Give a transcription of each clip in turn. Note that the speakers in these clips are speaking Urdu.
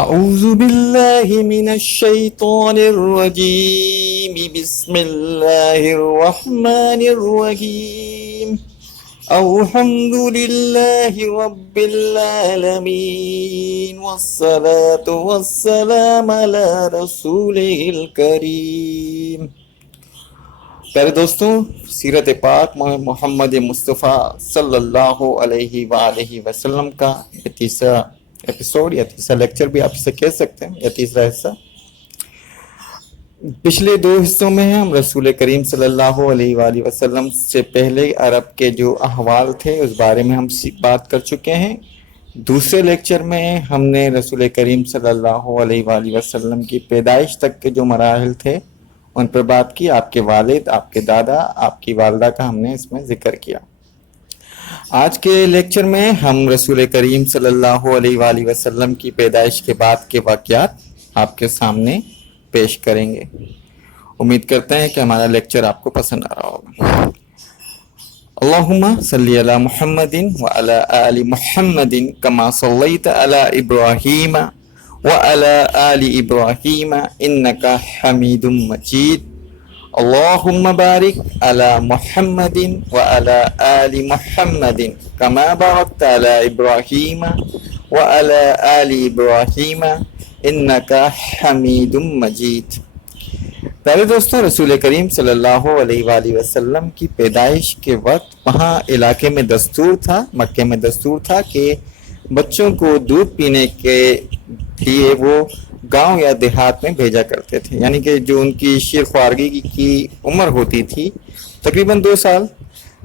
أعوذ بالله من الشيطان الرجيم بسم الله الرحمن الرحيم الحمد لله رب العالمين والصلاة والسلام على رسوله الكريم۔ پیارے دوستوں، سیرت پاک محمد مصطفیٰ صلی اللہ علیہ وآلہ وسلم کا یہ تیسرا ایپیسوڈ یا تیسرا لیکچر بھی آپ اسے کہہ سکتے ہیں، یا تیسرا حصہ۔ پچھلے دو حصوں میں ہم رسول کریم صلی اللہ علیہ وآلہ وسلم سے پہلے عرب کے جو احوال تھے اس بارے میں ہم بات کر چکے ہیں۔ دوسرے لیکچر میں ہم نے رسول کریم صلی اللہ علیہ وآلہ وسلم کی پیدائش تک کے جو مراحل تھے ان پر بات کی۔ آپ کے والد، آپ کے دادا، آپ کی والدہ کا ہم نے اس میں ذکر کیا۔ آج کے لیکچر میں ہم رسول کریم صلی اللہ علیہ وآلہ وسلم کی پیدائش کے بعد کے واقعات آپ کے سامنے پیش کریں گے۔ امید کرتے ہیں کہ ہمارا لیکچر آپ کو پسند آ رہا ہوگا۔ اللہم صلی علی محمد وعلی آل محمد کما صلیت علی ابراہیم وعلی آل ابراہیم انکا حمید مجید۔ اللہم بارک علی محمد وعلی آل محمد کما بارکت علی ابراہیم وعلی آل ابراہیم انکا حمید مجید۔ پیارے دوستوں، رسول کریم صلی اللہ علیہ وآلہ وسلم کی پیدائش کے وقت وہاں علاقے میں دستور تھا، مکے میں دستور تھا کہ بچوں کو دودھ پینے کے لیے وہ گاؤں یا دیہات میں بھیجا کرتے تھے، یعنی کہ جو ان کی شیر خوارگی کی عمر ہوتی تھی تقریباً 2 سال،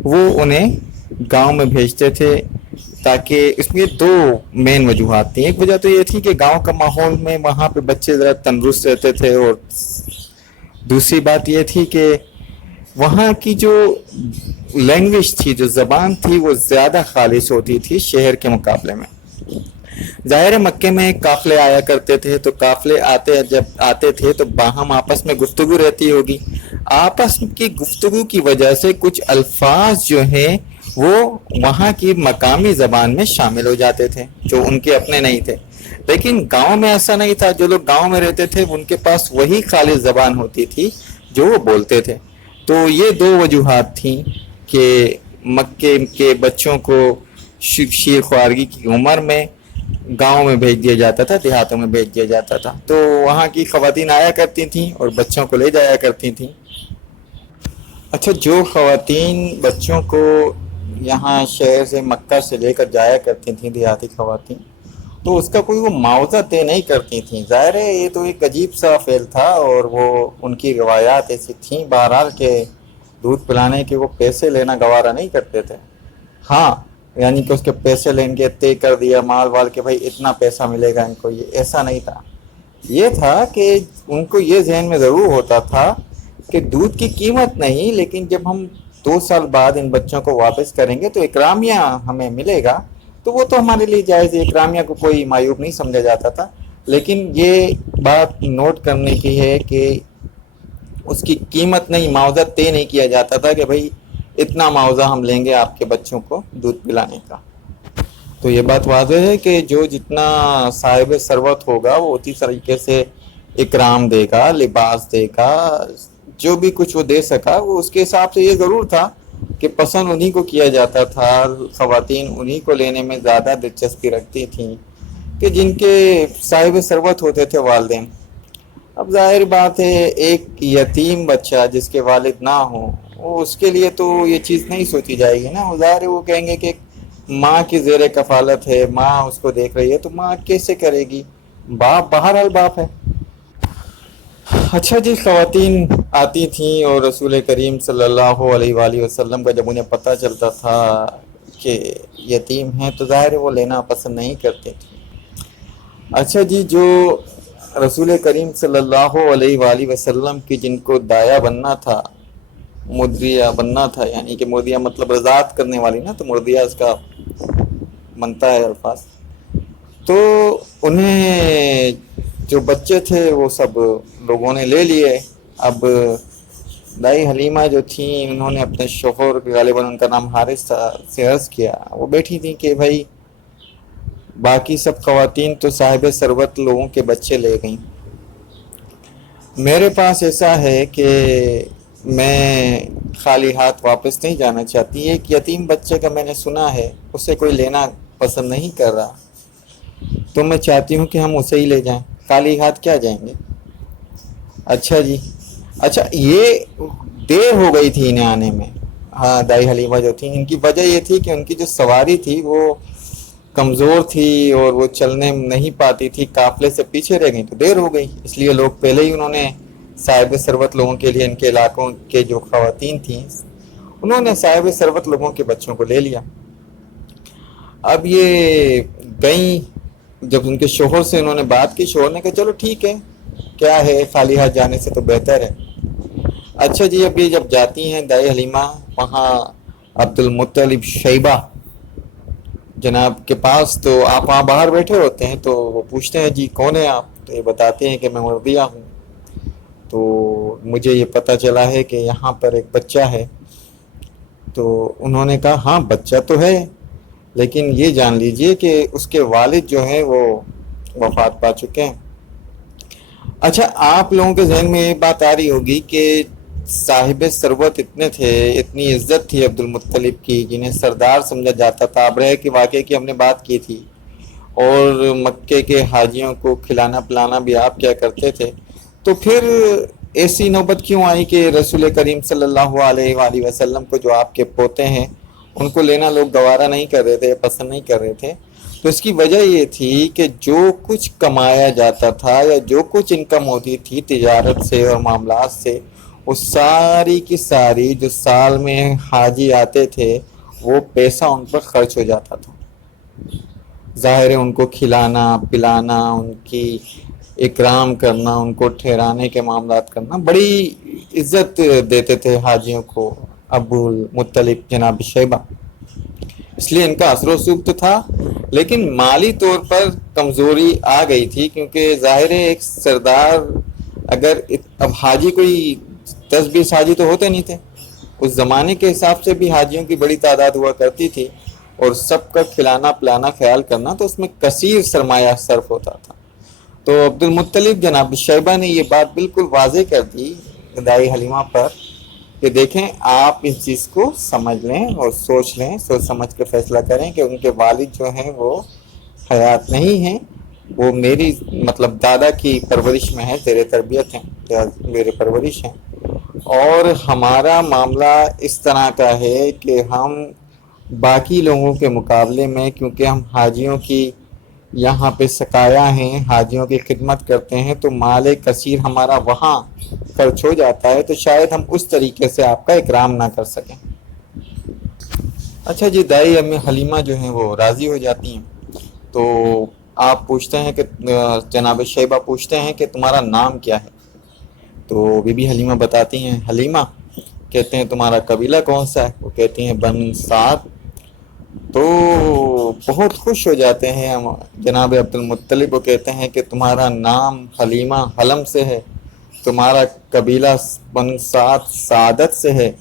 وہ انہیں گاؤں میں بھیجتے تھے، تاکہ اس میں 2 مین وجوہات تھیں۔ ایک وجہ تو یہ تھی کہ گاؤں کا ماحول میں وہاں پہ بچے ذرا تندرست رہتے تھے، اور دوسری بات یہ تھی کہ وہاں کی جو لینگویج تھی، جو زبان تھی، وہ زیادہ خالص ہوتی تھی شہر کے مقابلے میں۔ ظاہر مکے میں قافلے آیا کرتے تھے، تو قافلے جب آتے تھے تو باہم آپس میں گفتگو رہتی ہوگی، آپس کی گفتگو کی وجہ سے کچھ الفاظ جو ہیں وہ وہاں کی مقامی زبان میں شامل ہو جاتے تھے جو ان کے اپنے نہیں تھے۔ لیکن گاؤں میں ایسا نہیں تھا، جو لوگ گاؤں میں رہتے تھے ان کے پاس وہی خالص زبان ہوتی تھی جو وہ بولتے تھے۔ تو یہ 2 وجوہات تھیں کہ مکے کے بچوں کو شیر خوارگی کی عمر میں گاؤں میں بھیج دیا جاتا تھا، دیہاتوں میں بھیج دیا جاتا تھا، تو وہاں کی خواتین آیا کرتی تھیں اور بچوں کو لے جایا کرتی تھیں۔ اچھا، جو خواتین بچوں کو یہاں شہر سے مکہ سے لے کر جایا کرتی تھیں، دیہاتی خواتین، تو اس کا کوئی وہ معاوضہ طے نہیں کرتی تھیں۔ ظاہر ہے یہ تو ایک عجیب سا فعل تھا، اور وہ ان کی روایات ایسی تھیں بہرحال کہ دودھ پلانے کے وہ پیسے لینا گوارا نہیں کرتے تھے۔ ہاں، یعنی کہ اس کے پیسے لیں گے، طے کر دیا مال وال کہ بھائی اتنا پیسہ ملے گا ان کو، یہ ایسا نہیں تھا۔ یہ تھا کہ ان کو یہ ذہن میں ضرور ہوتا تھا کہ دودھ کی قیمت نہیں، لیکن جب ہم 2 سال بعد ان بچوں کو واپس کریں گے تو اکرامیہ ہمیں ملے گا، تو وہ تو ہمارے لیے جائز ہے، اکرامیہ کو کوئی معیوب نہیں سمجھا جاتا تھا۔ لیکن یہ بات نوٹ کرنے کی ہے کہ اس کی قیمت نہیں، معاوضہ طے نہیں کیا جاتا تھا کہ بھائی اتنا معاوضہ ہم لیں گے آپ کے بچوں کو دودھ پلانے کا۔ تو یہ بات واضح ہے کہ جو جتنا صاحب ثروت ہوگا وہ اسی طریقے سے اکرام دے گا، لباس دے گا، جو بھی کچھ وہ دے سکا وہ اس کے حساب سے۔ یہ ضرور تھا کہ پسند انہی کو کیا جاتا تھا، خواتین انہی کو لینے میں زیادہ دلچسپی رکھتی تھیں کہ جن کے صاحب ثروت ہوتے تھے والدین۔ اب ظاہر بات ہے ایک یتیم بچہ جس کے والد نہ ہوں، وہ اس کے لیے تو یہ چیز نہیں سوچی جائے گی نا۔ ظاہر ہے وہ کہیں گے کہ ماں کی زیر کفالت ہے، ماں اس کو دیکھ رہی ہے، تو ماں کیسے کرے گی، باپ بہرحال باپ ہے۔ اچھا جی، خواتین آتی تھیں اور رسول کریم صلی اللہ علیہ وآلہ وسلم کا جب انہیں پتہ چلتا تھا کہ یتیم ہیں تو ظاہر ہے وہ لینا پسند نہیں کرتے تھے۔ اچھا جی، جو رسول کریم صلی اللہ علیہ وآلہ وسلم کی جن کو دایا بننا تھا، مدریہ بننا تھا، یعنی کہ مدریہ مطلب رضاعت کرنے والی نا، تو مدریہ اس کا بنتا ہے الفاظ، تو انہیں جو بچے تھے وہ سب لوگوں نے لے لیے۔ اب دائی حلیمہ جو تھیں انہوں نے اپنے شوہر، غالباً ان کا نام حارث تھا، سے عرض کیا، وہ بیٹھی تھیں کہ بھائی باقی سب خواتین تو صاحب ثروت لوگوں کے بچے لے گئیں۔ میرے پاس ایسا ہے کہ میں خالی ہاتھ واپس نہیں جانا چاہتی۔ ایک یتیم بچے کا میں نے سنا ہے اسے کوئی لینا پسند نہیں کر رہا، تو میں چاہتی ہوں کہ ہم اسے ہی لے جائیں، خالی ہاتھ کیا جائیں گے۔ اچھا جی، اچھا یہ دیر ہو گئی تھی انہیں آنے میں۔ ہاں دائی حلیمہ جو تھی، ان کی وجہ یہ تھی کہ ان کی جو سواری تھی وہ کمزور تھی اور وہ چلنے نہیں پاتی تھی، قافلے سے پیچھے رہ گئی تو دیر ہو گئی، اس لیے لوگ پہلے ہی انہوں نے صاحب ثروت لوگوں کے لیے ان کے علاقوں کے جو خواتین تھیں انہوں نے صاحب ثروت لوگوں کے بچوں کو لے لیا۔ اب یہ گئیں، جب ان کے شوہر سے انہوں نے بات کی، شوہر نے کہا چلو ٹھیک ہے، کیا ہے خالی ہاتھ جانے سے تو بہتر ہے۔ اچھا جی، اب یہ جب جاتی ہیں دائی حلیمہ وہاں عبد المطلب شیبہ جناب کے پاس، تو آپ وہاں باہر بیٹھے ہوتے ہیں تو وہ پوچھتے ہیں جی کون ہے آپ؟ تو یہ بتاتے ہیں کہ میں مرضیہ ہوں، تو مجھے یہ پتہ چلا ہے کہ یہاں پر ایک بچہ ہے۔ تو انہوں نے کہا ہاں بچہ تو ہے، لیکن یہ جان لیجئے کہ اس کے والد جو ہیں وہ وفات پا چکے ہیں۔ اچھا، آپ لوگوں کے ذہن میں یہ بات آ رہی ہوگی کہ صاحب ثروت اتنے تھے، اتنی عزت تھی عبد المطلب کی، جنہیں سردار سمجھا جاتا تھا۔ ابرہہ کے واقعے کی ہم نے بات کی تھی، اور مکے کے حاجیوں کو کھلانا پلانا بھی آپ کیا کرتے تھے، تو پھر ایسی نوبت کیوں آئی کہ رسول کریم صلی اللہ علیہ وآلہ وسلم کو، جو آپ کے پوتے ہیں، ان کو لینا لوگ گوارا نہیں کر رہے تھے، پسند نہیں کر رہے تھے؟ تو اس کی وجہ یہ تھی کہ جو کچھ کمایا جاتا تھا یا جو کچھ انکم ہوتی تھی تجارت سے اور معاملات سے، وہ ساری کی ساری جو سال میں حاجی آتے تھے وہ پیسہ ان پر خرچ ہو جاتا تھا۔ ظاہر ہے ان کو کھلانا پلانا، ان کی اکرام کرنا، ان کو ٹھہرانے کے معاملات کرنا، بڑی عزت دیتے تھے حاجیوں کو ابو المطلب جناب شیبہ، اس لیے ان کا اثر و رسوخ تو تھا، لیکن مالی طور پر کمزوری آ گئی تھی، کیونکہ ظاہر ہے ایک سردار اگر اب حاجی کوئی 10-20 حاجی تو ہوتے نہیں تھے، اس زمانے کے حساب سے بھی حاجیوں کی بڑی تعداد ہوا کرتی تھی، اور سب کا کھلانا پلانا خیال کرنا، تو اس میں کثیر سرمایہ صرف ہوتا تھا۔ تو عبد المطلب جناب شیبہ نے یہ بات بالکل واضح کر دی دائی حلیمہ پر کہ دیکھیں آپ اس چیز کو سمجھ لیں اور سوچ لیں، سوچ سمجھ کے فیصلہ کریں کہ ان کے والد جو ہیں وہ حیات نہیں ہیں، وہ میری مطلب دادا کی پرورش میں ہے، زیر تربیت ہیں، میرے پرورش ہیں، اور ہمارا معاملہ اس طرح کا ہے کہ ہم باقی لوگوں کے مقابلے میں، کیونکہ ہم حاجیوں کی یہاں پہ سقایا ہیں، حاجیوں کی خدمت کرتے ہیں، تو مال کثیر ہمارا وہاں خرچ ہو جاتا ہے، تو شاید ہم اس طریقے سے آپ کا اکرام نہ کر سکیں۔ اچھا جی، دائی امی حلیمہ جو ہیں وہ راضی ہو جاتی ہیں، تو آپ پوچھتے ہیں کہ جناب شیبہ پوچھتے ہیں کہ تمہارا نام کیا ہے؟ تو بی بی حلیمہ بتاتی ہیں حلیمہ، کہتے ہیں تمہارا قبیلہ کون سا ہے؟ وہ کہتی ہیں بن سعد۔ تو بہت خوش ہو جاتے ہیں جناب عبد المطلب، وہ کہتے ہیں کہ تمہارا نام حلیمہ حلم سے ہے، تمہارا قبیلہ بن سعد سعادت سے ہے،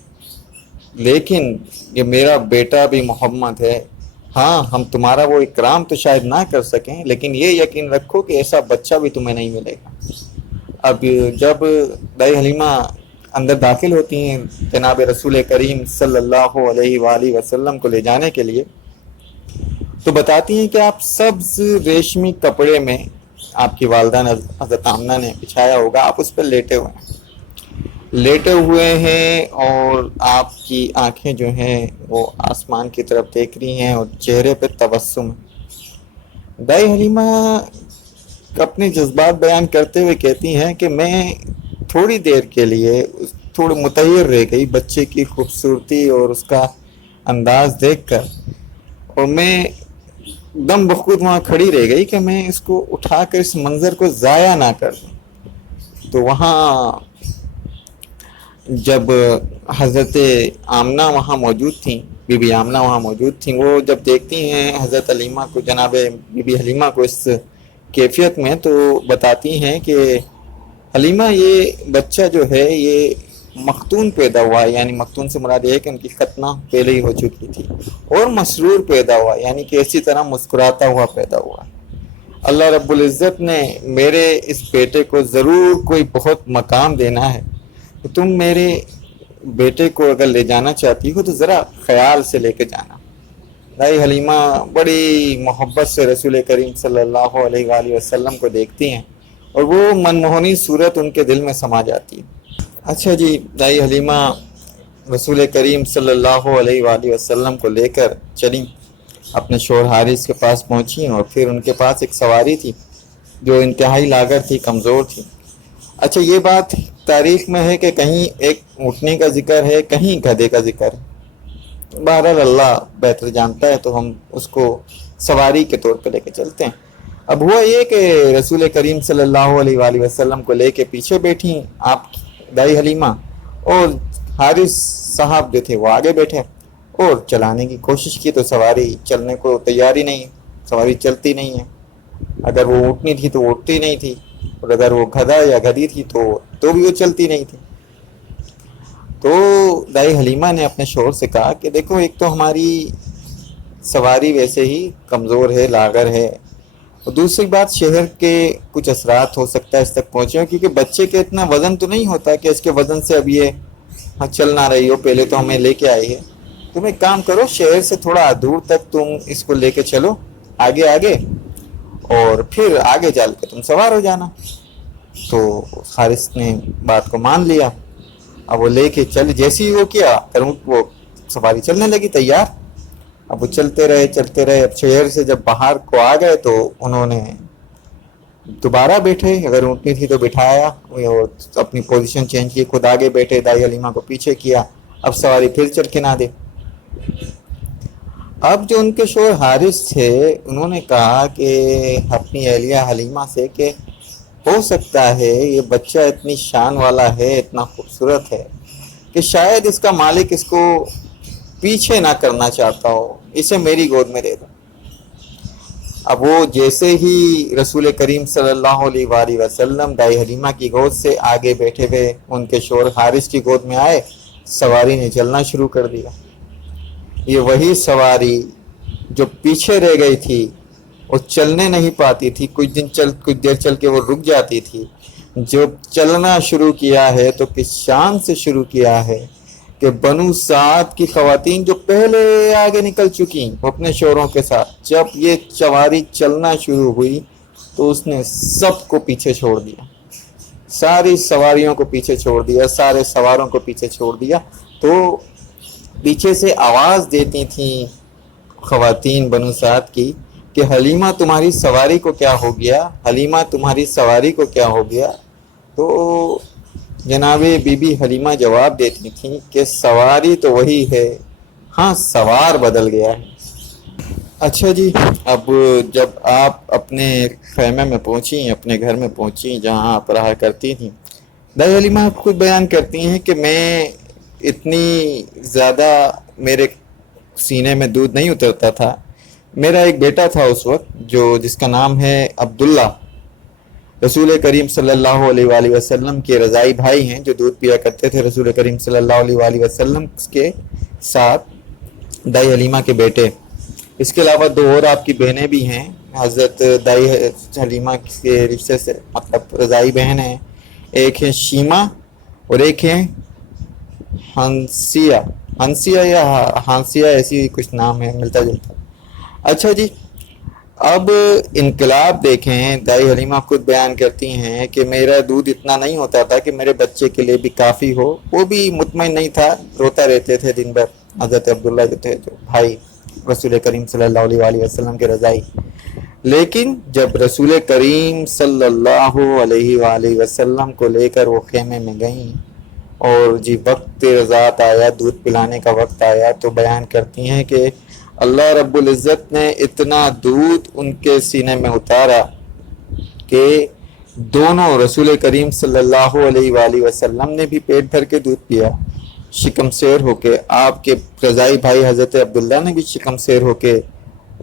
لیکن یہ میرا بیٹا بھی محمد ہے۔ ہاں ہم تمہارا وہ اکرام تو شاید نہ کر سکیں، لیکن یہ یقین رکھو کہ ایسا بچہ بھی تمہیں نہیں ملے گا۔ اب جب دائی حلیمہ اندر داخل ہوتی ہیں جناب رسول کریم صلی اللہ علیہ وآلہ وسلم کو لے جانے کے لیے، تو بتاتی ہیں کہ آپ سبز ریشمی کپڑے میں، آپ کی والدہ حضرت آمنہ نے بچھایا ہوگا، آپ اس پہ لیٹے ہوئے ہیں، اور آپ کی آنکھیں جو ہیں وہ آسمان کی طرف دیکھ رہی ہیں، اور چہرے پہ تبسم ہے۔ دائی حلیمہ اپنے جذبات بیان کرتے ہوئے کہتی ہیں کہ میں تھوڑی دیر کے لیے تھوڑی متحیر رہ گئی بچے کی خوبصورتی اور اس کا انداز دیکھ کر، اور میں دم بخود وہاں کھڑی رہ گئی کہ میں اس کو اٹھا کر اس منظر کو ضائع نہ کر دوں۔ تو وہاں جب حضرت آمنہ وہاں موجود تھیں، بی بی آمنہ وہاں موجود تھیں، وہ جب دیکھتی ہیں حضرت حلیمہ کو، جناب بی بی حلیمہ کو اس کیفیت میں، تو بتاتی ہیں کہ حلیمہ یہ بچہ جو ہے یہ مختون پیدا ہوا، یعنی مختون سے مراد یہ ہے کہ ان کی ختنہ پہلے ہی ہو چکی تھی، اور مسرور پیدا ہوا، یعنی کہ اسی طرح مسکراتا ہوا پیدا ہوا۔ اللہ رب العزت نے میرے اس بیٹے کو ضرور کوئی بہت مقام دینا ہے، تو تم میرے بیٹے کو اگر لے جانا چاہتی ہو تو ذرا خیال سے لے کے جانا۔ دائی حلیمہ بڑی محبت سے رسول کریم صلی اللہ علیہ وآلہ وسلم کو دیکھتی ہیں، اور وہ منموہنی صورت ان کے دل میں سما جاتی ہے۔ اچھا جی، دائی حلیمہ رسول کریم صلی اللہ علیہ وآلہ وسلم کو لے کر چلیں، اپنے شوہر حارث کے پاس پہنچی، اور پھر ان کے پاس ایک سواری تھی جو انتہائی لاغر تھی، کمزور تھی۔ اچھا، یہ بات تاریخ میں ہے کہ کہیں ایک اونٹنے کا ذکر ہے، کہیں گدھے کا ذکر ہے، بہرحال اللہ بہتر جانتا ہے، تو ہم اس کو سواری کے طور پہ لے کے چلتے ہیں۔ اب ہوا یہ کہ رسول کریم صلی اللہ علیہ وآلہ وسلم کو لے کے پیچھے بیٹھی آپ دائی حلیمہ، اور حارث صاحب جو تھے وہ آگے بیٹھے، اور چلانے کی کوشش کی تو سواری چلنے کو تیار ہی نہیں ہے، سواری چلتی نہیں ہے۔ اگر وہ اونٹنی تھی تو وہ اٹھتی نہیں تھی، اور اگر وہ گدھا یا گدھی تھی تو بھی وہ چلتی نہیں تھی۔ تو دائی حلیمہ نے اپنے شوہر سے کہا کہ دیکھو، ایک تو ہماری سواری ویسے ہی کمزور ہے، لاغر ہے، اور دوسری بات شہر کے کچھ اثرات ہو سکتا ہے اس تک پہنچے، کیونکہ بچے کے اتنا وزن تو نہیں ہوتا کہ اس کے وزن سے اب یہ چل نہ رہی ہو، پہلے تو ہمیں لے کے آئی ہے۔ تم ایک کام کرو، شہر سے تھوڑا دور تک تم اس کو لے کے چلو، آگے آگے، اور پھر آگے چل کے تم سوار ہو جانا۔ تو حارث نے بات کو مان لیا، اب وہ لے کے جیسے ہی وہ کیا، وہ سواری چلنے لگی تیار۔ اب وہ چلتے رہے۔ اب شہر سے جب باہر کو آ گئے تو انہوں نے دوبارہ بیٹھے، اگر اونٹنی تھی تو بٹھایا، اور اپنی پوزیشن چینج کی، خود آگے بیٹھے، دائی حلیمہ کو پیچھے کیا، اب سواری پھر چل کے نہ دے۔ اب جو ان کے شوہر حارث تھے، انہوں نے کہا کہ اپنی اہلیہ حلیمہ سے کہ ہو سکتا ہے یہ بچہ اتنی شان والا ہے، اتنا خوبصورت ہے کہ شاید اس کا مالک اس کو پیچھے نہ کرنا چاہتا ہو، اسے میری گود میں دے دو۔ اب وہ جیسے ہی رسول کریم صلی اللہ علیہ وآلہ وسلم دائی حلیمہ کی گود سے آگے بیٹھے ہوئے ان کے شوہر حارث کی گود میں آئے، سواری نے چلنا شروع کر دیا۔ یہ وہی سواری جو پیچھے رہ گئی تھی اور چلنے نہیں پاتی تھی، کچھ دیر چل کے وہ رک جاتی تھی، جو چلنا شروع کیا ہے تو کس شان سے شروع کیا ہے کہ بنو سعد کی خواتین جو پہلے آگے نکل چکی اپنے شوہروں کے ساتھ، جب یہ سواری چلنا شروع ہوئی تو اس نے سب کو پیچھے چھوڑ دیا، ساری سواریوں کو پیچھے چھوڑ دیا، سارے سواروں کو پیچھے چھوڑ دیا۔ تو پیچھے سے آواز دیتی تھیں خواتین بنو سعد کی کہ حلیمہ تمہاری سواری کو کیا ہو گیا، حلیمہ تمہاری سواری کو کیا ہو گیا۔ تو جناب بی بی حلیمہ جواب دیتی تھیں کہ سواری تو وہی ہے، ہاں سوار بدل گیا ہے۔ اچھا جی، اب جب آپ اپنے خیمے میں پہنچی، اپنے گھر میں پہنچی جہاں آپ رہا کرتی تھیں، دائی حلیمہ خود بیان کرتی ہیں کہ میں اتنی زیادہ میرے سینے میں دودھ نہیں اترتا تھا۔ میرا ایک بیٹا تھا اس وقت جس کا نام ہے عبداللہ، رسول کریم صلی اللہ علیہ وآلہ وسلم کے رضائی بھائی ہیں، جو دودھ پیا کرتے تھے رسول کریم صلی اللہ علیہ وآلہ وسلم کے ساتھ، دائی حلیمہ کے بیٹے۔ اس کے علاوہ دو اور آپ کی بہنیں بھی ہیں، حضرت دائی حلیمہ کے رشتے سے مطلب رضائی بہن ہیں، ایک ہے شیمہ اور ایک ہے ہنسیہ یا ہانسیہ، ایسی کچھ نام ہے ملتا جلتا۔ اچھا جی، اب انقلاب دیکھیں، دائی حلیمہ خود بیان کرتی ہیں کہ میرا دودھ اتنا نہیں ہوتا تھا کہ میرے بچے کے لیے بھی کافی ہو، وہ بھی مطمئن نہیں تھا، روتا رہتے تھے دن بھر۔ حضرت عبداللہ جو تھے، جو بھائی رسول کریم صلی اللہ علیہ وآلہ وسلم کے رضائی، لیکن جب رسول کریم صلی اللہ علیہ وآلہ وسلم کو لے کر وہ خیمے میں گئیں اور جی وقت رضاعت آیا، دودھ پلانے کا وقت آیا، تو بیان کرتی ہیں کہ اللہ رب العزت نے اتنا دودھ ان کے سینے میں اتارا کہ دونوں رسول کریم صلی اللہ علیہ وآلہ وسلم نے بھی پیٹ بھر کے دودھ پیا، شکم سیر ہو کے، آپ کے رضائی بھائی حضرت عبداللہ نے بھی شکم سیر ہو کے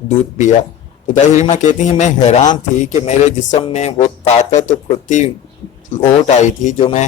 دودھ پیا۔ تو دائی حلیمہ کہتی ہیں میں حیران تھی کہ میرے جسم میں وہ طاقت اور پھرتی اوٹ آئی تھی جو میں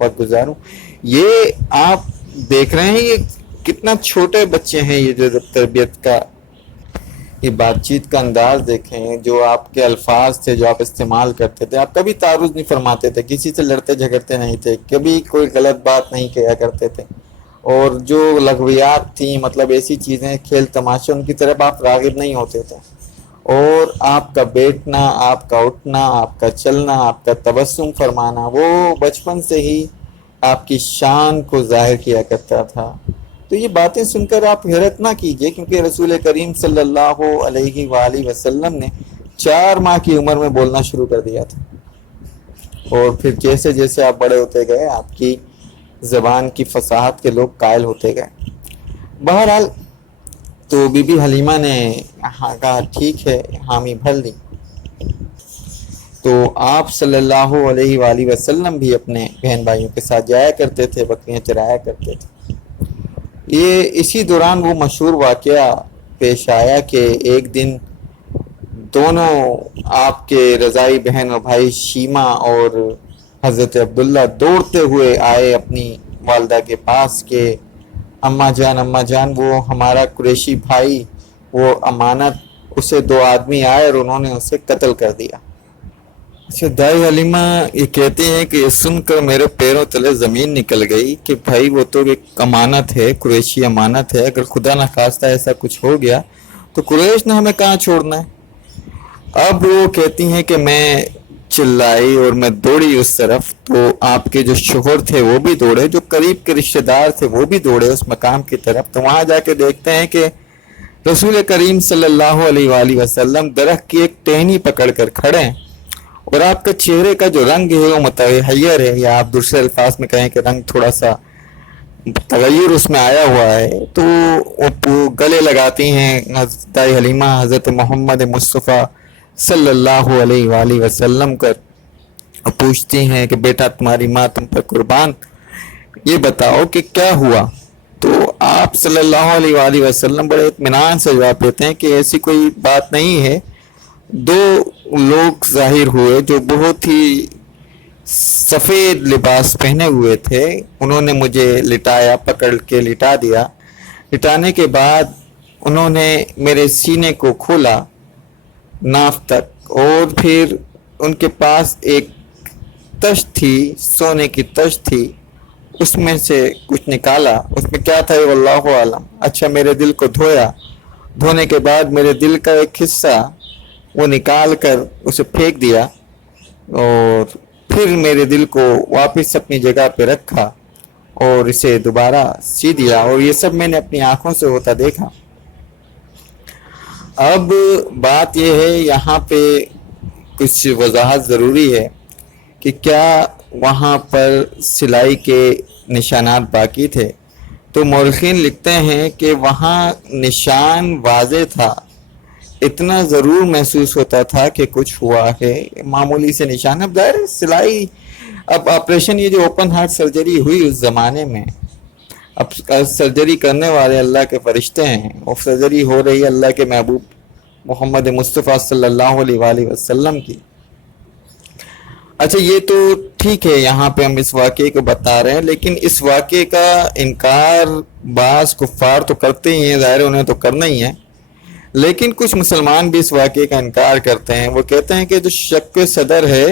وقت گزاروں. یہ آپ دیکھ رہے ہیں یہ کتنا چھوٹے بچے ہیں, یہ جو تربیت کا یہ بات چیت کا انداز دیکھیں, جو آپ کے الفاظ تھے جو آپ استعمال کرتے تھے, آپ کبھی تعارض نہیں فرماتے تھے, کسی سے لڑتے جھگڑتے نہیں تھے, کبھی کوئی غلط بات نہیں کیا کرتے تھے, اور جو لغویات تھیں مطلب ایسی چیزیں کھیل تماشے ان کی طرف آپ راغب نہیں ہوتے تھے, اور آپ کا بیٹھنا, آپ کا اٹھنا, آپ کا چلنا, آپ کا تبسم فرمانا وہ بچپن سے ہی آپ کی شان کو ظاہر کیا کرتا تھا. تو یہ باتیں سن کر آپ حیرت نہ کیجئے, کیونکہ رسول کریم صلی اللہ علیہ وآلہ وسلم نے 4 ماہ کی عمر میں بولنا شروع کر دیا تھا, اور پھر جیسے جیسے آپ بڑے ہوتے گئے آپ کی زبان کی فصاحت کے لوگ قائل ہوتے گئے. بہرحال تو بی بی حلیمہ نے کہا ٹھیک ہے, حامی بھر لی. تو آپ صلی اللہ علیہ وآلہ وسلم بھی اپنے بہن بھائیوں کے ساتھ جایا کرتے تھے, بکریاں چرایا کرتے تھے. یہ اسی دوران وہ مشہور واقعہ پیش آیا کہ ایک دن دونوں آپ کے رضائی بہن اور بھائی شیمہ اور حضرت عبداللہ دوڑتے ہوئے آئے اپنی والدہ کے پاس کہ اماں جان وہ ہمارا قریشی بھائی, وہ امانت, اسے 2 آدمی آئے اور انہوں نے اسے قتل کر دیا. اچھا, دائی حلیمہ یہ کہتے ہیں کہ یہ سن کر میرے پیروں تلے زمین نکل گئی کہ بھائی وہ تو ایک امانت ہے, قریشی امانت ہے, اگر خدا نخواستہ ایسا کچھ ہو گیا تو قریش نے ہمیں کہاں چھوڑنا ہے. اب وہ کہتی ہیں کہ میں چلائی اور میں دوڑی اس طرف, تو آپ کے جو شوہر تھے وہ بھی دوڑے, جو قریب کے رشتہ دار تھے وہ بھی دوڑے اس مقام کی طرف. تو وہاں جا کے دیکھتے ہیں کہ رسول کریم صلی اللہ علیہ وآلہ وسلم درخت کی ایک ٹہنی پکڑ کر کھڑے ہیں, اور آپ کا چہرے کا جو رنگ ہے وہ متغیر ہے, یا آپ دوسرے الفاظ میں کہیں کہ رنگ تھوڑا سا تغیر اس میں آیا ہوا ہے. تو وہ گلے لگاتی ہیں دائی حلیمہ حضرت محمد مصطفیٰ صلی اللہ علیہ وآلہ وسلم کر, اور پوچھتی ہیں کہ بیٹا تمہاری ماں تم پر قربان, یہ بتاؤ کہ کیا ہوا. تو آپ صلی اللہ علیہ وآلہ وسلم بڑے اطمینان سے جواب دیتے ہیں کہ ایسی کوئی بات نہیں ہے, 2 لوگ ظاہر ہوئے جو بہت ہی سفید لباس پہنے ہوئے تھے, انہوں نے مجھے لٹایا, پکڑ کے لٹا دیا. لٹانے کے بعد انہوں نے میرے سینے کو کھولا ناف تک, اور پھر ان کے پاس ایک تشت تھی, سونے کی تشت تھی, اس میں سے کچھ نکالا, اس میں کیا تھا واللہ عالم. اچھا, میرے دل کو دھویا, دھونے کے بعد میرے دل کا ایک حصہ وہ نکال کر اسے پھینک دیا, اور پھر میرے دل کو واپس اپنی جگہ پہ رکھا اور اسے دوبارہ سی دیا, اور یہ سب میں نے اپنی آنکھوں سے ہوتا دیکھا. اب بات یہ ہے, یہاں پہ کچھ وضاحت ضروری ہے کہ کیا وہاں پر سلائی کے نشانات باقی تھے. تو مورخین لکھتے ہیں کہ وہاں نشان واضح تھا, اتنا ضرور محسوس ہوتا تھا کہ کچھ ہوا ہے, معمولی سے نشان. اب ظاہر سلائی, اب آپریشن یہ جو اوپن ہارٹ سرجری ہوئی اس زمانے میں, اب سرجری کرنے والے اللہ کے فرشتے ہیں, اور سرجری ہو رہی ہے اللہ کے محبوب محمد مصطفیٰ صلی اللہ علیہ وآلہ وسلم کی. اچھا, یہ تو ٹھیک ہے, یہاں پہ ہم اس واقعے کو بتا رہے ہیں, لیکن اس واقعے کا انکار بعض کفار تو کرتے ہی ہیں, ظاہر انہیں تو کرنا ہی ہے, لیکن کچھ مسلمان بھی اس واقعے کا انکار کرتے ہیں. وہ کہتے ہیں کہ جو شق صدر ہے,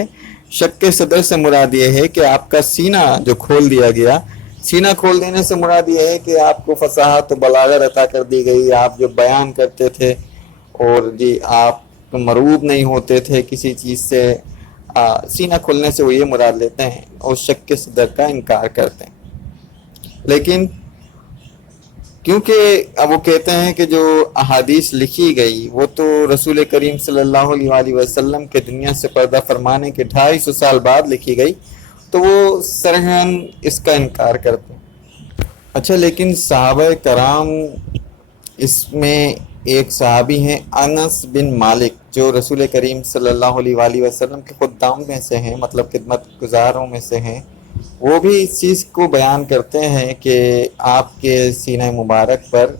شق صدر سے مراد یہ ہے کہ آپ کا سینہ جو کھول دیا گیا, سینہ کھول دینے سے مراد یہ ہے کہ آپ کو فصاحت و بلاغت عطا کر دی گئی, آپ جو بیان کرتے تھے اور جی آپ مروب نہیں ہوتے تھے کسی چیز سے, سینہ کھلنے سے وہ یہ مراد لیتے ہیں, اور شک کے صدر کا انکار کرتے ہیں. لیکن کیونکہ اب وہ کہتے ہیں کہ جو احادیث لکھی گئی وہ تو رسول کریم صلی اللہ علیہ وآلہ وسلم کے دنیا سے پردہ فرمانے کے 250 سال بعد لکھی گئی, تو وہ سرہن اس کا انکار کرتے ہیں. اچھا, لیکن صحابہ کرام, اس میں ایک صحابی ہیں انس بن مالک, جو رسول کریم صلی اللہ علیہ وآلہ وسلم کے خدام میں سے ہیں, مطلب خدمت گزاروں میں سے ہیں. وہ بھی اس چیز کو بیان کرتے ہیں کہ آپ کے سینہ مبارک پر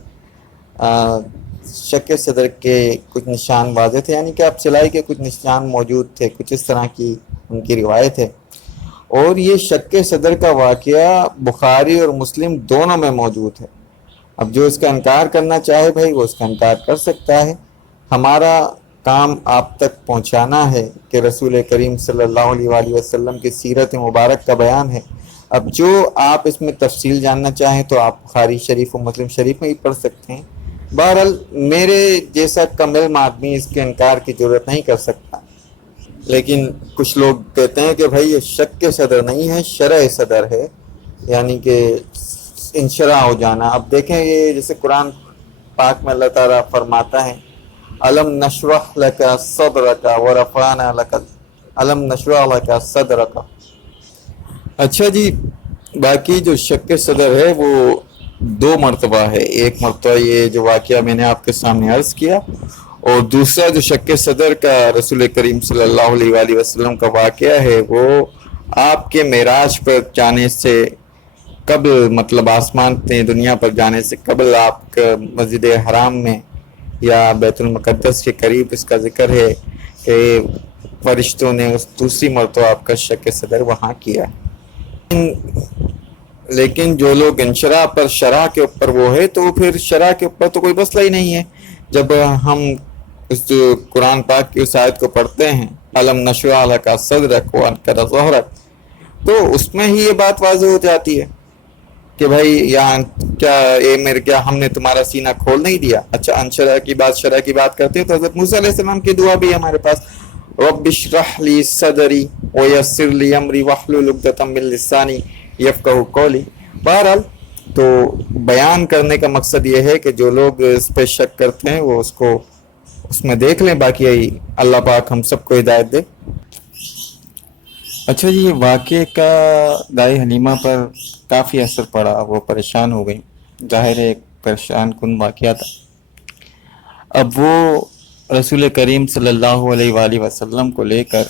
شق صدر کے کچھ نشان واضح تھے, یعنی کہ آپ سلائی کے کچھ نشان موجود تھے, کچھ اس طرح کی ان کی روایت ہے. اور یہ شک صدر کا واقعہ بخاری اور مسلم دونوں میں موجود ہے۔ اب جو اس کا انکار کرنا چاہے بھائی وہ اس کا انکار کر سکتا ہے، ہمارا کام آپ تک پہنچانا ہے کہ رسول کریم صلی اللہ علیہ وآلہ وسلم کی سیرت مبارک کا بیان ہے۔ اب جو آپ اس میں تفصیل جاننا چاہیں تو آپ بخاری شریف و مسلم شریف میں ہی پڑھ سکتے ہیں۔ بہرحال میرے جیسا کم علم آدمی اس کے انکار کی ضرورت نہیں کر سکتا، لیکن کچھ لوگ کہتے ہیں کہ بھائی یہ شک صدر نہیں ہے، شرح صدر ہے، یعنی کہ انشرح ہو جانا۔ اب دیکھیں یہ جیسے قرآن پاک میں اللہ تعالیٰ فرماتا ہے علم نشرح لک صدرک ورفعنا لک، علم نشرح لک صدرک۔ اچھا جی، باقی جو شک صدر ہے وہ دو مرتبہ ہے، ایک مرتبہ یہ جو واقعہ میں نے آپ کے سامنے عرض کیا، اور دوسرا جو شک صدر کا رسول کریم صلی اللہ علیہ وآلہ وسلم کا واقعہ ہے وہ آپ کے معراج پر جانے سے قبل، مطلب آسمان دنیا پر جانے سے قبل آپ کا مسجد حرام میں یا بیت المقدس کے قریب اس کا ذکر ہے کہ فرشتوں نے اس دوسری مرتبہ آپ کا شک صدر وہاں کیا۔ لیکن جو لوگ انشراح پر شرح کے اوپر وہ ہے تو پھر شرح کے اوپر تو کوئی مسئلہ ہی نہیں ہے۔ جب ہم اس قرآن پاک کی اس آیت کو پڑھتے ہیں علم نشرح لک صدرک وانشرح ظہرک، تو اس میں ہی یہ بات واضح ہو جاتی ہے کہ بھائی یہاں کیا ہم نے تمہارا سینہ کھول نہیں دیا۔ اچھا انشرح کی بات، شرح کی بات کرتے ہیں تو حضرت موسیٰ علیہ السلام کی دعا بھی ہے ہمارے پاس، رب اشرح لی صدری ویسر لی امری واحلل عقدۃ من لسانی یفقہوا قولی۔ بہرحال تو بیان کرنے کا مقصد یہ ہے کہ جو لوگ اس پہ شک کرتے ہیں وہ اس میں دیکھ لیں، باقی اللہ پاک ہم سب کو ہدایت دے۔ اچھا جی، واقعے کا دائی حلیمہ پر کافی اثر پڑا، وہ پریشان ہو گئی، ظاہر ہے ایک پریشان کن واقعہ تھا۔ اب وہ رسول کریم صلی اللہ علیہ وآلہ وسلم کو لے کر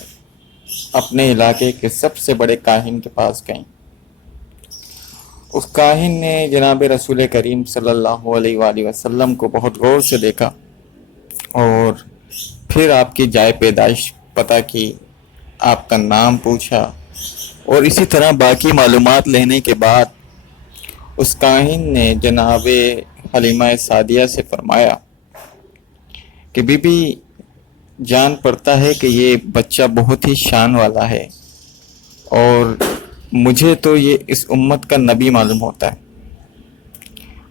اپنے علاقے کے سب سے بڑے کاہن کے پاس گئیں۔ اس کاہن نے جناب رسول کریم صلی اللہ علیہ وآلہ وسلم کو بہت غور سے دیکھا اور پھر آپ کی جائے پیدائش پتہ کی، آپ کا نام پوچھا، اور اسی طرح باقی معلومات لینے کے بعد اس کاہن نے جناب حلیمہ سعدیہ سے فرمایا کہ بی بی جان پڑتا ہے کہ یہ بچہ بہت ہی شان والا ہے، اور مجھے تو یہ اس امت کا نبی معلوم ہوتا ہے۔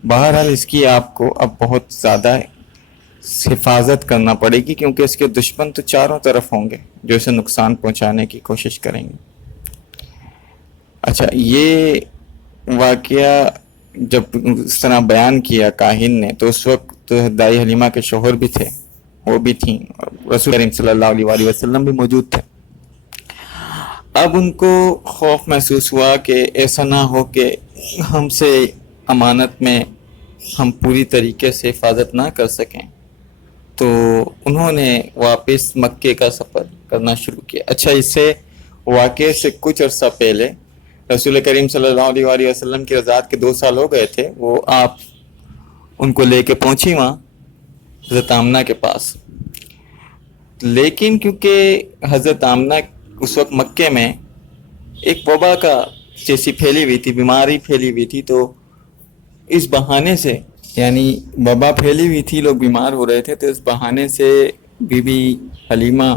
بہرحال اس کی آپ کو اب بہت زیادہ حفاظت کرنا پڑے گی، کیونکہ اس کے دشمن تو چاروں طرف ہوں گے جو اسے نقصان پہنچانے کی کوشش کریں گے۔ اچھا، یہ واقعہ جب اس طرح بیان کیا کاہن نے تو اس وقت دائی حلیمہ کے شوہر بھی تھے، وہ بھی تھیں، رسول کریم صلی اللہ علیہ وآلہ وسلم بھی موجود تھے۔ اب ان کو خوف محسوس ہوا کہ ایسا نہ ہو کہ ہم سے امانت میں ہم پوری طریقے سے حفاظت نہ کر سکیں، تو انہوں نے واپس مکے کا سفر کرنا شروع کیا۔ اچھا، اس سے واقعے سے کچھ عرصہ پہلے رسول کریم صلی اللہ علیہ وآلہ وسلم کی رضاعت کے 2 سال ہو گئے تھے، وہ آپ ان کو لے کے پہنچی وہاں حضرت آمنہ کے پاس، لیکن کیونکہ حضرت آمنہ اس وقت مکے میں ایک وبا کا جیسی پھیلی ہوئی تھی، بیماری پھیلی ہوئی تھی، تو اس بہانے سے، یعنی وبا پھیلی ہوئی تھی، لوگ بیمار ہو رہے تھے، تو اس بہانے سے بی بی حلیمہ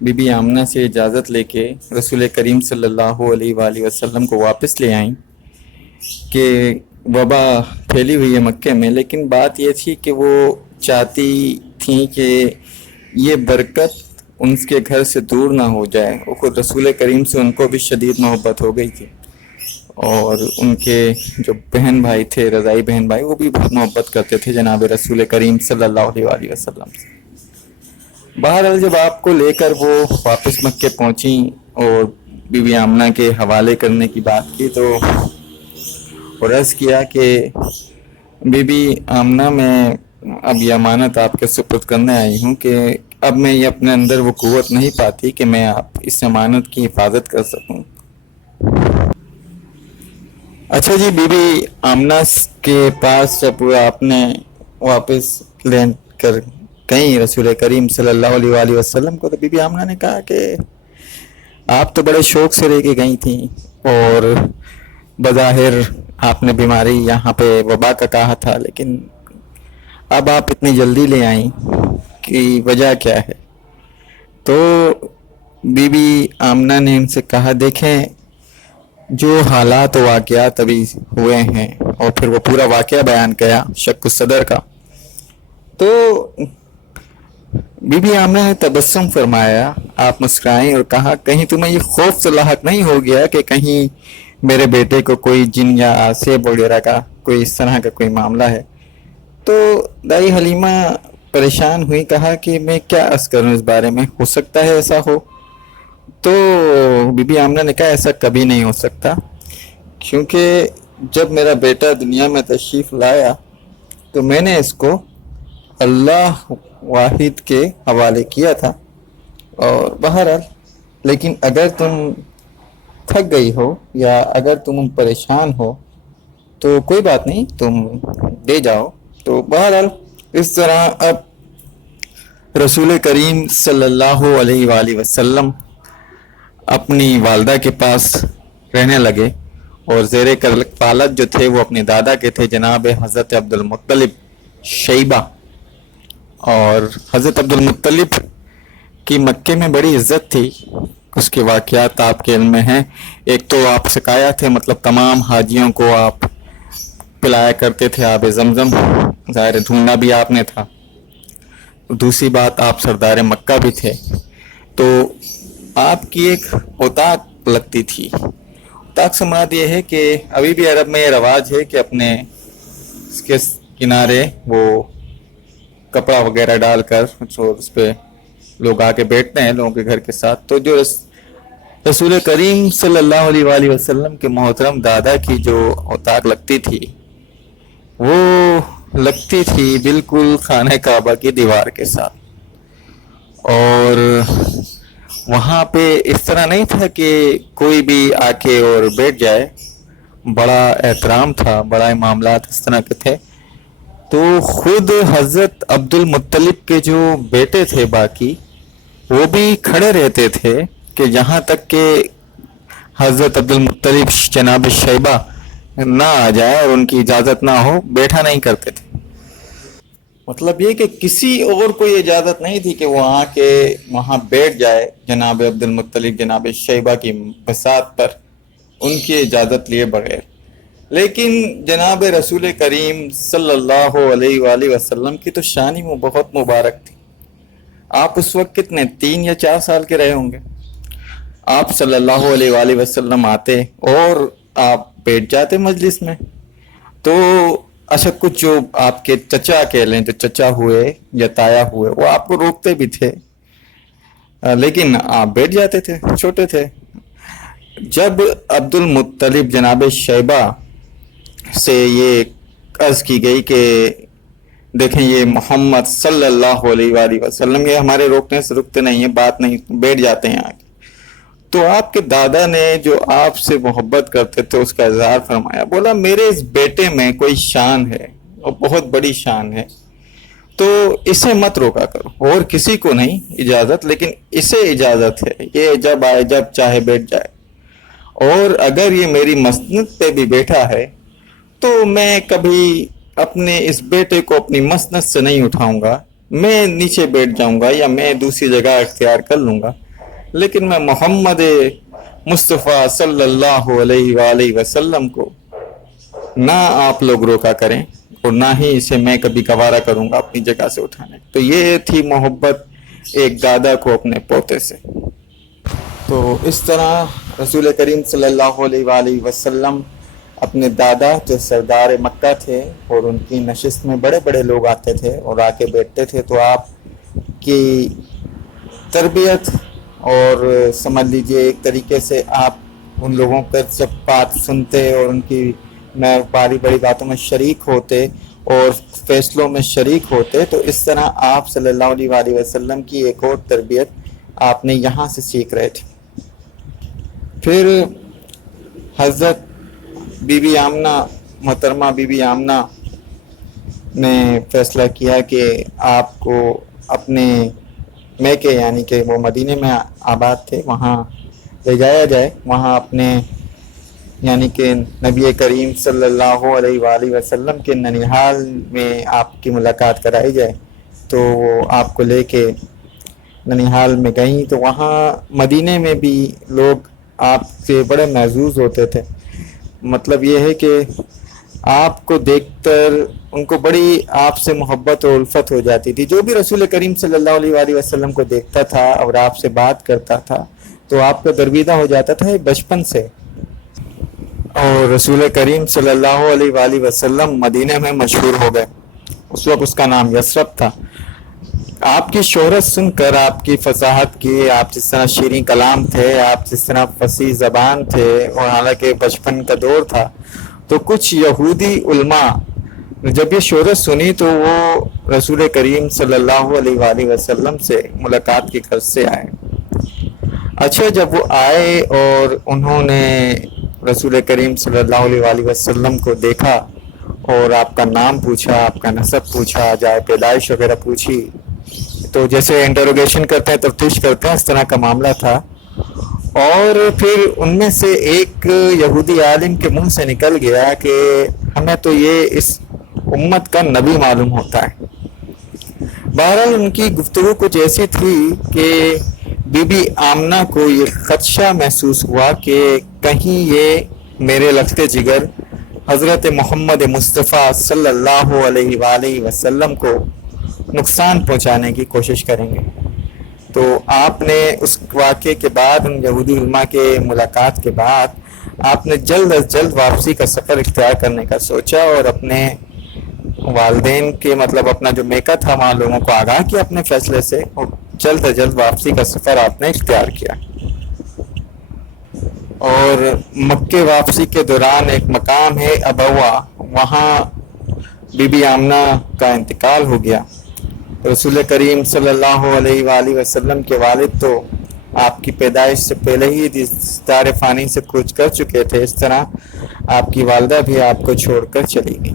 بی بی آمنہ سے اجازت لے کے رسول کریم صلی اللہ علیہ وآلہ وسلم کو واپس لے آئیں کہ وبا پھیلی ہوئی ہے مکے میں، لیکن بات یہ تھی کہ وہ چاہتی تھیں کہ یہ برکت ان کے گھر سے دور نہ ہو جائے۔ وہ خود رسول کریم سے ان کو بھی شدید محبت ہو گئی تھی، اور ان کے جو بہن بھائی تھے، رضائی بہن بھائی، وہ بھی بہت محبت کرتے تھے جناب رسول کریم صلی اللہ علیہ وآلہ وسلم سے۔ بہرحال جب آپ کو لے کر وہ واپس مکے پہنچیں اور بی بی آمنہ کے حوالے کرنے کی بات کی تو عرض کیا کہ بی بی آمنہ میں اب یہ امانت آپ کے سپرد کرنے آئی ہوں کہ اب میں یہ اپنے اندر وہ قوت نہیں پاتی کہ میں آپ اس امانت کی حفاظت کر سکوں۔ اچھا جی، بی بی آمنہ کے پاس جب آپ نے واپس لے کر گئیں رسول کریم صلی اللہ علیہ وآلہ وسلم کو، تو بی بی آمنہ نے کہا کہ آپ تو بڑے شوق سے لے کے گئی تھیں، اور بظاہر آپ نے بیماری یہاں پہ وبا کا کہا تھا، لیکن اب آپ اتنی جلدی لے آئیں کہ وجہ کیا ہے؟ تو بی بی آمنہ نے ان سے کہا دیکھیں جو حالات و واقعات ابھی ہوئے ہیں، اور پھر وہ پورا واقعہ بیان کیا شق الصدر کا. تو بی بی آمنہ نے تبسم فرمایا، آپ مسکرائیں اور کہا کہیں تمہیں یہ خوف سے لاحق نہیں ہو گیا کہ کہیں میرے بیٹے کو کوئی جن یا سیب وغیرہ کا کوئی اس طرح کا کوئی معاملہ ہے؟ تو دائی حلیمہ پریشان ہوئی، کہا کہ میں کیا عرض کروں اس بارے میں، ہو سکتا ہے ایسا ہو. تو بی بی آمنہ نے کہا ایسا کبھی نہیں ہو سکتا، کیونکہ جب میرا بیٹا دنیا میں تشریف لایا تو میں نے اس کو اللہ واحد کے حوالے کیا تھا. اور بہرحال لیکن اگر تم تھک گئی ہو یا اگر تم پریشان ہو تو کوئی بات نہیں، تم دے جاؤ. تو بہرحال اس طرح اب رسول کریم صلی اللہ علیہ وآلہ وسلم اپنی والدہ کے پاس رہنے لگے، اور زیر کفالت جو تھے وہ اپنے دادا کے تھے، جناب حضرت عبد المطلب شیبہ. اور حضرت عبد المطلب کی مکے میں بڑی عزت تھی. اس کے واقعات آپ کے علم میں ہیں. ایک تو آپ سقایا تھے، مطلب تمام حاجیوں کو آپ پلایا کرتے تھے آب زمزم، ظاہر ڈھونڈنا بھی آپ نے تھا. دوسری بات آپ سردار مکہ بھی تھے. تو آپ کی ایک اوتاق لگتی تھی. اوتاق سے مراد یہ ہے کہ ابھی بھی عرب میں یہ رواج ہے کہ اپنے اس کے کنارے وہ کپڑا وغیرہ ڈال کر اس پہ لوگ آ کے بیٹھتے ہیں لوگوں کے گھر کے ساتھ. تو جو رسول کریم صلی اللہ علیہ وآلہ وسلم کے محترم دادا کی جو اوتاق لگتی تھی وہ لگتی تھی بالکل خانہ کعبہ کی دیوار کے ساتھ. اور وہاں پہ اس طرح نہیں تھا کہ کوئی بھی آ کے اور بیٹھ جائے، بڑا احترام تھا، بڑا معاملات اس طرح کے تھے. تو خود حضرت عبد المطلب کے جو بیٹے تھے باقی وہ بھی کھڑے رہتے تھے کہ جہاں تک کہ حضرت عبد المطلب جناب شیبہ نہ آ جائے اور ان کی اجازت نہ ہو، بیٹھا نہیں کرتے تھے. مطلب یہ کہ کسی اور کو یہ اجازت نہیں تھی کہ وہ آ کے وہاں بیٹھ جائے جناب عبد المطلب جناب شیبہ کی بساط پر ان کی اجازت لیے بغیر. لیکن جناب رسول کریم صلی اللہ علیہ وآلہ وسلم کی تو شان ہی بہت مبارک تھی. آپ اس وقت کتنے 3 یا 4 سال کے رہے ہوں گے. آپ صلی اللہ علیہ وآلہ وسلم آتے اور آپ بیٹھ جاتے مجلس میں. تو اچھا کچھ جو آپ کے چچا کہہ لیں، جو چچا ہوئے یا تایا ہوئے، وہ آپ کو روکتے بھی تھے، لیکن آپ بیٹھ جاتے تھے، چھوٹے تھے. جب عبد المطلب جناب شیبہ سے یہ عرض کی گئی کہ دیکھیں یہ محمد صلی اللہ علیہ وآلہ وسلم یہ ہمارے روکنے سے رکتے نہیں ہیں، بات نہیں، بیٹھ جاتے ہیں آگے. تو آپ کے دادا نے جو آپ سے محبت کرتے تھے اس کا اظہار فرمایا، بولا میرے اس بیٹے میں کوئی شان ہے اور بہت بڑی شان ہے، تو اسے مت روکا کرو، اور کسی کو نہیں اجازت، لیکن اسے اجازت ہے، یہ جب آئے جب چاہے بیٹھ جائے. اور اگر یہ میری مسند پہ بھی بیٹھا ہے تو میں کبھی اپنے اس بیٹے کو اپنی مسند سے نہیں اٹھاؤں گا، میں نیچے بیٹھ جاؤں گا یا میں دوسری جگہ اختیار کر لوں گا، لیکن میں محمد مصطفیٰ صلی اللہ علیہ وآلہ وسلم کو نہ آپ لوگ روکا کریں اور نہ ہی اسے میں کبھی گوارا کروں گا اپنی جگہ سے اٹھانے. تو یہ تھی محبت ایک دادا کو اپنے پوتے سے. تو اس طرح رسول کریم صلی اللہ علیہ وآلہ وسلم اپنے دادا جو سردار مکہ تھے اور ان کی نشست میں بڑے بڑے لوگ آتے تھے اور آ کے بیٹھتے تھے، تو آپ کی تربیت اور سمجھ لیجئے ایک طریقے سے آپ ان لوگوں کا جب بات سنتے اور ان کی میں باری بڑی باتوں میں شریک ہوتے اور فیصلوں میں شریک ہوتے، تو اس طرح آپ صلی اللہ علیہ وآلہ وسلم کی ایک اور تربیت آپ نے یہاں سے سیکھ رہے تھے. پھر حضرت بی بی آمنہ محترمہ بی بی آمنہ نے فیصلہ کیا کہ آپ کو اپنے میکے یعنی کہ وہ مدینے میں آباد تھے وہاں لے جایا جائے وہاں اپنے یعنی کہ نبی کریم صلی اللہ علیہ وآلہ وسلم کے ننیحال میں آپ کی ملاقات کرائی جائے، تو وہ آپ کو لے کے ننیحال میں گئیں تو وہاں مدینے میں بھی لوگ آپ سے بڑے محظوظ ہوتے تھے۔ مطلب یہ ہے کہ آپ کو دیکھ کر ان کو بڑی آپ سے محبت اور الفت ہو جاتی تھی۔ جو بھی رسول کریم صلی اللہ علیہ وآلہ وسلم کو دیکھتا تھا اور آپ سے بات کرتا تھا تو آپ کو درویدہ ہو جاتا تھا بچپن سے۔ اور رسول کریم صلی اللہ علیہ وآلہ وسلم مدینہ میں مشہور ہو گئے، اس وقت اس کا نام یثرب تھا۔ آپ کی شہرت سن کر، آپ کی فصاحت کی، آپ جس طرح شیریں کلام تھے، آپ جس طرح فصیح زبان تھے، اور حالانکہ بچپن کا دور تھا تو کچھ یہودی علماء جب یہ شہرت سنی تو وہ رسول کریم صلی اللہ علیہ وآلہ وسلم سے ملاقات کی غرض سے آئے۔ اچھا، جب وہ آئے اور انہوں نے رسول کریم صلی اللہ علیہ وآلہ وسلم کو دیکھا اور آپ کا نام پوچھا، آپ کا نسب پوچھا، جائے پیدائش وغیرہ پوچھی، تو جیسے انٹروگیشن کرتے ہیں، تفتیش کرتے ہیں، اس طرح کا معاملہ تھا۔ اور پھر ان میں سے ایک یہودی عالم کے منہ سے نکل گیا کہ ہمیں تو یہ اس امت کا نبی معلوم ہوتا ہے۔ بہرحال ان کی گفتگو کچھ ایسی تھی کہ بی بی آمنہ کو یہ خدشہ محسوس ہوا کہ کہیں یہ میرے لخت جگر حضرت محمد مصطفیٰ صلی اللہ علیہ وآلہ وسلم کو نقصان پہنچانے کی کوشش کریں گے۔ تو آپ نے اس واقعے کے بعد، ان یہودی علماء کے ملاقات کے بعد، آپ نے جلد از جلد واپسی کا سفر اختیار کرنے کا سوچا اور اپنے والدین کے مطلب اپنا جو میکا تھا وہاں لوگوں کو آگاہ کیا اپنے فیصلے سے، اور جلد از جلد واپسی کا سفر آپ نے اختیار کیا۔ اور مکے واپسی کے دوران ایک مقام ہے ابوا، وہاں بی بی آمنہ کا انتقال ہو گیا۔ رسول کریم صلی اللہ علیہ وآلہ وسلم کے والد تو آپ کی پیدائش سے پہلے ہی اس دار فانی سے کوچ کر چکے تھے، اس طرح آپ کی والدہ بھی آپ کو چھوڑ کر چلی گئی۔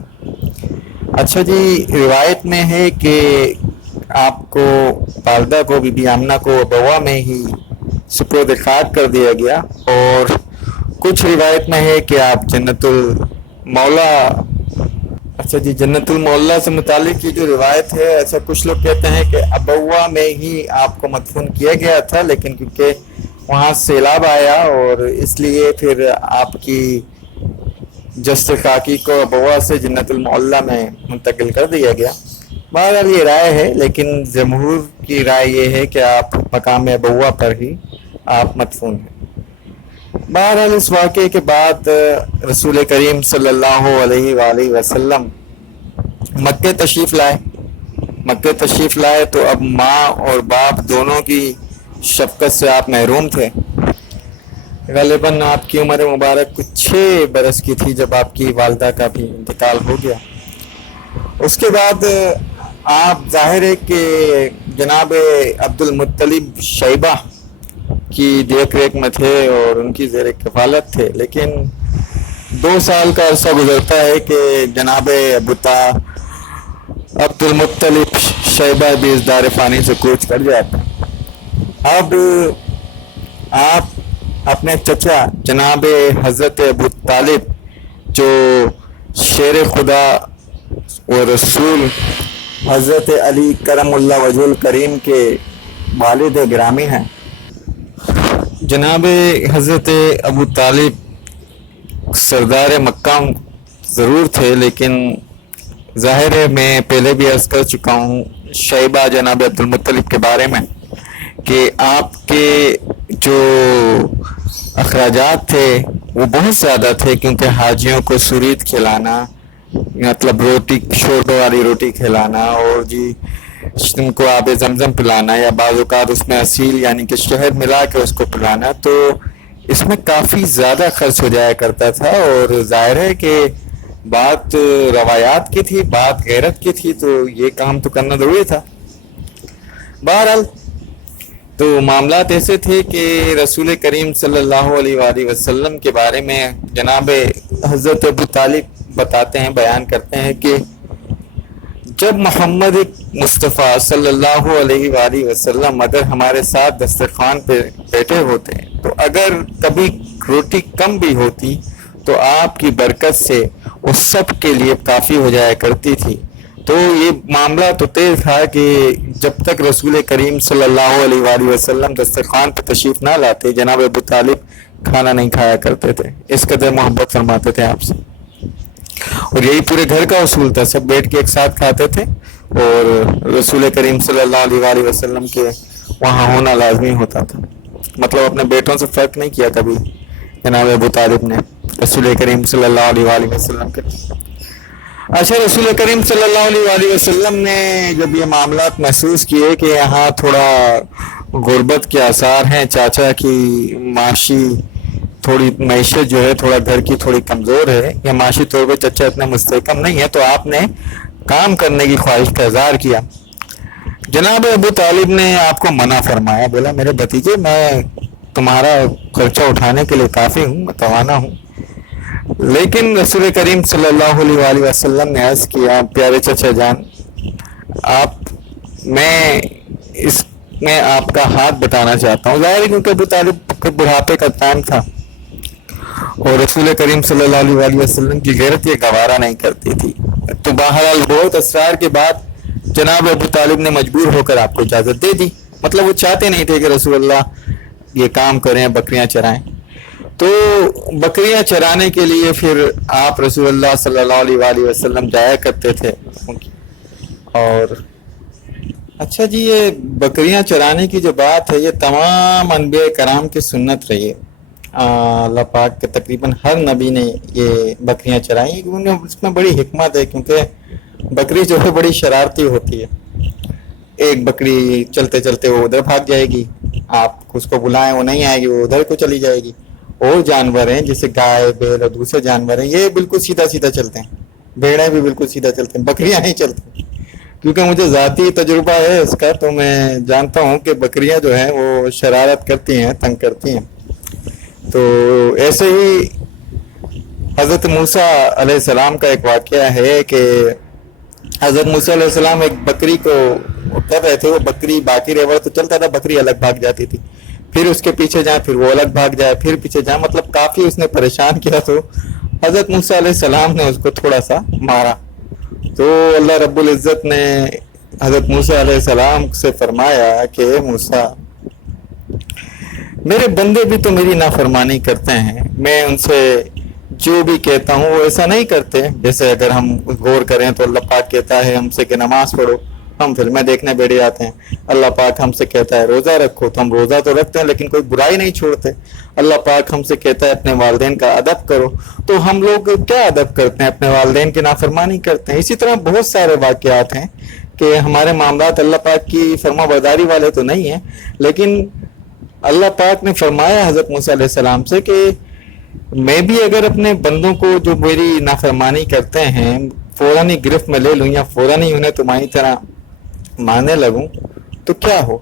اچھا جی، روایت میں ہے کہ آپ کو والدہ کو، بی بی آمنہ کو ابوا میں ہی سپرد خاک کر دیا گیا، اور کچھ روایت میں ہے کہ آپ جنت المولا، اچھا جی، جنت المولا سے متعلق یہ جو روایت ہے، ایسا کچھ لوگ کہتے ہیں کہ ابوا میں ہی آپ کو مدفون کیا گیا تھا، لیکن کیونکہ وہاں سیلاب آیا اور اس لیے پھر آپ کی جسد خاکی کو ابوا سے جنت المولا میں منتقل کر دیا گیا۔ بہرحال یہ رائے ہے، لیکن جمہور کی رائے یہ ہے کہ آپ مقام ابوا پر ہی آپ مدفون ہیں۔ بہرحال اس واقعے کے بعد رسول کریم صلی اللہ علیہ وآلہ وسلم مکہ تشریف لائے تو اب ماں اور باپ دونوں کی شفقت سے آپ محروم تھے۔ غالباً آپ کی عمر مبارک کچھ 6 برس کی تھی جب آپ کی والدہ کا بھی انتقال ہو گیا۔ اس کے بعد آپ ظاہر ہے کہ جناب عبد المطلب شیبہ کی دیکھ ریکھ میں تھے اور ان کی زیر کفالت تھے، لیکن 2 سال کا عرصہ گزرتا ہے کہ جناب عبد المطلب شیبہ بھی اس دار فانی سے کوچ کر جاتے ہیں۔ اب آپ اپنے چچا جناب حضرت ابو طالب، جو شیر خدا و رسول حضرت علی کرم اللہ وجہ الکریم کے والد گرامی ہیں، جناب حضرت ابو طالب سردار مکہ ضرور تھے، لیکن ظاہر ہے میں پہلے بھی عرض کر چکا ہوں شیبہ جناب عبد المطلب کے بارے میں کہ آپ کے جو اخراجات تھے وہ بہت زیادہ تھے، کیونکہ حاجیوں کو سرید کھلانا، مطلب روٹی، شوربے والی روٹی کھلانا، اور جی ان کو آب زمزم پلانا، یا بعض اوقات اس میں اصیل یعنی کہ شہد ملا کے اس کو پلانا، تو اس میں کافی زیادہ خرچ ہو جایا کرتا تھا۔ اور ظاہر ہے کہ بات روایات کی تھی، بات غیرت کی تھی، تو یہ کام تو کرنا ضروری تھا۔ بہرحال تو معاملات ایسے تھے کہ رسول کریم صلی اللہ علیہ وآلہ وسلم کے بارے میں جناب حضرت ابو طالب بتاتے ہیں، بیان کرتے ہیں کہ جب محمد مصطفیٰ صلی اللہ علیہ وآلہ وسلم اگر ہمارے ساتھ دسترخوان پہ بیٹھے ہوتے تو اگر کبھی روٹی کم بھی ہوتی تو آپ کی برکت سے وہ سب کے لیے کافی ہو جایا کرتی تھی. تو یہ معاملہ تو طے تھا کہ جب تک رسول کریم صلی اللہ علیہ وآلہ وسلم دسترخوان پہ تشریف نہ لاتے جناب ابو طالب کھانا نہیں کھایا کرتے تھے. اس قدر محبت فرماتے تھے آپ سے. اور یہی پورے گھر کا اصول تھا, سب بیٹھ کے ایک ساتھ کھاتے تھے اور رسول کریم صلی اللہ علیہ وآلہ وسلم کے وہاں ہونا لازمی ہوتا تھا. مطلب اپنے بیٹوں سے فرق نہیں کیا کبھی جناب ابو طالب نے رسول کریم صلی اللہ علیہ وآلہ وسلم کے. اچھا, رسول کریم صلی اللہ علیہ وآلہ وسلم نے جب یہ معاملات محسوس کیے کہ یہاں تھوڑا غربت کے آثار ہیں, چاچا کی معاشی تھوڑی معیشت جو ہے تھوڑا گھر کی تھوڑی کمزور ہے یا معاشی طور پہ چچا اتنے مستحکم نہیں ہے, تو آپ نے کام کرنے کی خواہش کا اظہار کیا. جناب ابو طالب نے آپ کو منع فرمایا, بولا میرے بھتیجے میں تمہارا خرچہ اٹھانے کے لیے کافی ہوں, میں توانا ہوں. لیکن رسول کریم صلی اللہ علیہ وآلہ وسلم نے عرض کیا, پیارے چچا جان میں اس میں آپ کا ہاتھ بتانا چاہتا ہوں. ظاہر ہے کیونکہ ابو طالب کے بڑھاپے کا ٹائم تھا اور رسول کریم صلی اللہ علیہ وآلہ وسلم کی غیرت یہ گوارا نہیں کرتی تھی. تو بہرحال بہت اصرار کے بعد جناب ابو طالب نے مجبور ہو کر آپ کو اجازت دے دی. مطلب وہ چاہتے نہیں تھے کہ رسول اللہ یہ کام کریں, بکریاں چرائیں. تو بکریاں چرانے کے لیے پھر آپ رسول اللہ صلی اللہ علیہ وآلہ وسلم جایا کرتے تھے. اور اچھا جی, یہ بکریاں چرانے کی جو بات ہے یہ تمام انبیاء کرام کی سنت رہی ہے. اللہ پاک کے تقریباً ہر نبی نے یہ بکریاں چرائیں. اس میں بڑی حکمت ہے کیونکہ بکری جو ہے بڑی شرارتی ہوتی ہے. ایک بکری چلتے چلتے وہ ادھر بھاگ جائے گی, آپ اس کو بلائیں وہ نہیں آئے گی, وہ ادھر کو چلی جائے گی. اور جانور ہیں جیسے گائے بیل اور دوسرے جانور ہیں یہ بالکل سیدھا سیدھا چلتے ہیں. بھیڑیں بھی بالکل سیدھا چلتے ہیں, بکریاں نہیں چلتی. کیونکہ مجھے ذاتی تجربہ ہے اس کا, تو میں جانتا ہوں کہ بکریاں جو ہیں وہ شرارت کرتی ہیں, تنگ کرتی ہیں. تو ایسے ہی حضرت موسیٰ علیہ السلام کا ایک واقعہ ہے کہ حضرت موسیٰ علیہ السلام ایک بکری کو کر رہے تھے. وہ بکری باقی ریوڑ تو چلتا تھا, بکری الگ بھاگ جاتی تھی, پھر اس کے پیچھے جائیں, پھر وہ الگ بھاگ جائے, پھر پیچھے جائیں. مطلب کافی اس نے پریشان کیا. تو حضرت موسیٰ علیہ السلام نے اس کو تھوڑا سا مارا. تو اللہ رب العزت نے حضرت موسیٰ علیہ السلام سے فرمایا کہ موسیٰ میرے بندے بھی تو میری نافرمانی کرتے ہیں, میں ان سے جو بھی کہتا ہوں وہ ایسا نہیں کرتے. جیسے اگر ہم غور کریں تو اللہ پاک کہتا ہے ہم سے کہ نماز پڑھو, ہم فلمیں دیکھنے بیٹھ جاتے ہیں. اللہ پاک ہم سے کہتا ہے روزہ رکھو, تو ہم روزہ تو رکھتے ہیں لیکن کوئی برائی نہیں چھوڑتے. اللہ پاک ہم سے کہتا ہے اپنے والدین کا ادب کرو, تو ہم لوگ کیا ادب کرتے ہیں, اپنے والدین کی نافرمانی کرتے ہیں. اسی طرح بہت سارے واقعات ہیں کہ ہمارے معاملات اللہ پاک کی فرما برداری والے تو نہیں ہیں, لیکن اللہ پاک نے فرمایا حضرت موسیٰ علیہ السلام سے کہ میں بھی اگر اپنے بندوں کو جو میری نافرمانی کرتے ہیں فوراً ہی گرفت میں لے لوں یا فوراً ہی انہیں تمہاری طرح ماننے لگوں تو کیا ہو.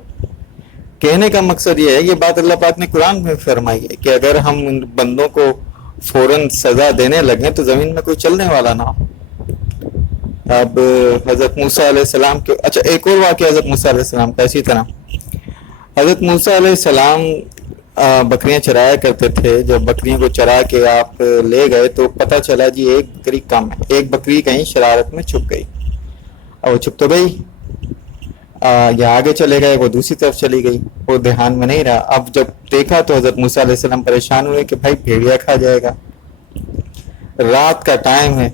کہنے کا مقصد یہ ہے, یہ بات اللہ پاک نے قرآن میں فرمائی ہے کہ اگر ہم ان بندوں کو فوراً سزا دینے لگیں تو زمین میں کوئی چلنے والا نہ ہو. اب حضرت موسیٰ علیہ السلام کے اچھا ایک اور واقعہ حضرت موسیٰ علیہ السلام کا اسی طرح. حضرت موسیٰ علیہ السلام بکریاں چرایا کرتے تھے. جب بکریوں کو چرا کے آپ لے گئے تو پتہ چلا جی ایک بکری کم ہے, ایک بکری کہیں شرارت میں چھپ گئی. اور وہ چھپ تو گئی, یا آگے چلے گئے, وہ دوسری طرف چلی گئی, وہ دھیان میں نہیں رہا. اب جب دیکھا تو حضرت موسیٰ علیہ السلام پریشان ہوئے کہ بھائی بھیڑیا کھا جائے گا, رات کا ٹائم ہے.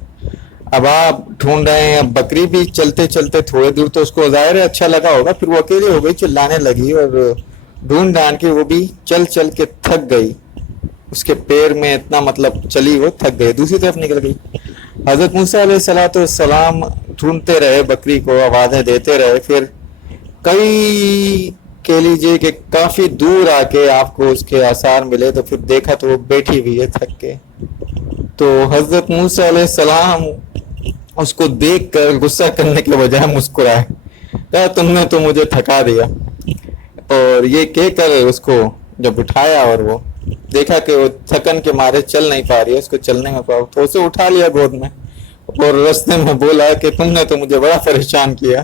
اب آپ ڈھونڈ رہے ہیں, اب بکری بھی چلتے چلتے تھوڑے دور تو اس کو ظاہر ہے اچھا لگا ہوگا, پھر وہ اکیلے ہو گئی, چلانے لگی اور ڈھونڈ ڈھانڈ کے وہ بھی چل چل کے تھک گئی. اس کے پیر میں اتنا مطلب چلی وہ تھک گئی, دوسری طرف نکل گئی. حضرت موسیٰ علیہ السلام ڈھونڈتے رہے بکری کو, آوازیں دیتے رہے, پھر کئی کہہ لیجیے کہ کافی دور آ کے آپ کو اس کے آثار ملے تو پھر دیکھا تو وہ بیٹھی ہوئی ہے تھک کے. تو حضرت موسیٰ علیہ السلام اس کو دیکھ کر غصہ کرنے کے بجائے مسکرائے, کہا تم نے تو مجھے تھکا دیا. اور یہ کہہ کر اس کو جب اٹھایا اور وہ دیکھا کہ وہ تھکن کے مارے چل نہیں پا رہی ہے, اس کو چلنے میں پاؤ, تو اسے اٹھا لیا گود میں اور رستے میں بولا کہ تم نے تو مجھے بڑا پریشان کیا.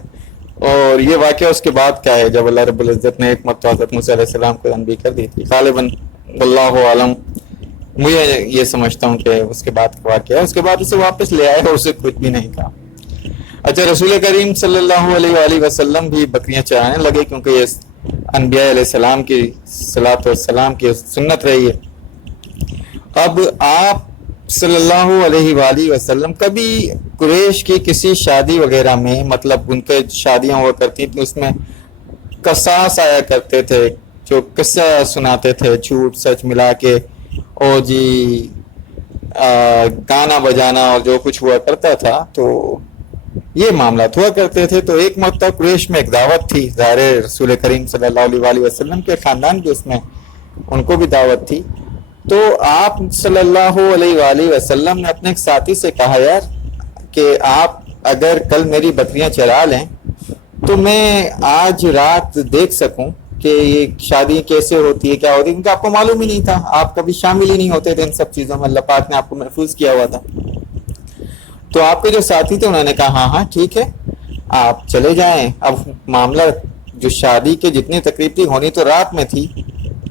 اور یہ واقعہ اس کے بعد کا ہے جب اللہ رب العزت نے ایک مرتبہ حضرت موسیٰ علیہ السلام کو تنبیہ کر دی تھی. غالباً واللہ عالم مجھے یہ سمجھتا ہوں کہ اس کے بعد کا واقعہ ہے. اس کے بعد اسے واپس لے آئے اور اسے کچھ بھی نہیں کہا. اچھا رسول کریم صلی اللہ علیہ وآلہ وسلم بھی بکریاں چرانے لگے کیونکہ یہ انبیاء علیہ السلام کی صلاۃ والسلام کی سنت رہی ہے. اب آپ صلی اللہ علیہ وآلہ وسلم کبھی قریش کی کسی شادی وغیرہ میں مطلب ان کے شادیاں ہوا کرتی تھیں اس میں قصاص آیا کرتے تھے جو قصہ سناتے تھے جھوٹ سچ ملا کے اور جی گانا بجانا اور جو کچھ ہوا کرتا تھا تو یہ معاملات ہوا کرتے تھے. تو ایک مرتبہ قریش میں ایک دعوت تھی ظاہر رسول کریم صلی اللہ علیہ وآلہ وسلم کے خاندان کی اس میں ان کو بھی دعوت تھی. تو آپ صلی اللہ علیہ وآلہ وسلم نے اپنے ایک ساتھی سے کہا یار کہ آپ اگر کل میری بکریاں چرا لیں تو میں آج رات دیکھ سکوں کہ یہ شادی کیسے ہوتی ہے کیا ہوتی ہے کیونکہ آپ کو معلوم ہی نہیں تھا آپ کبھی شامل ہی نہیں ہوتے تھے ان سب چیزوں میں. اللہ پاک نے آپ کو محفوظ کیا ہوا تھا. تو آپ کے جو ساتھی تھے انہوں نے کہا ہاں ٹھیک ہے آپ چلے جائیں. اب معاملہ جو شادی کے جتنی تقریب تھی ہونی تو رات میں تھی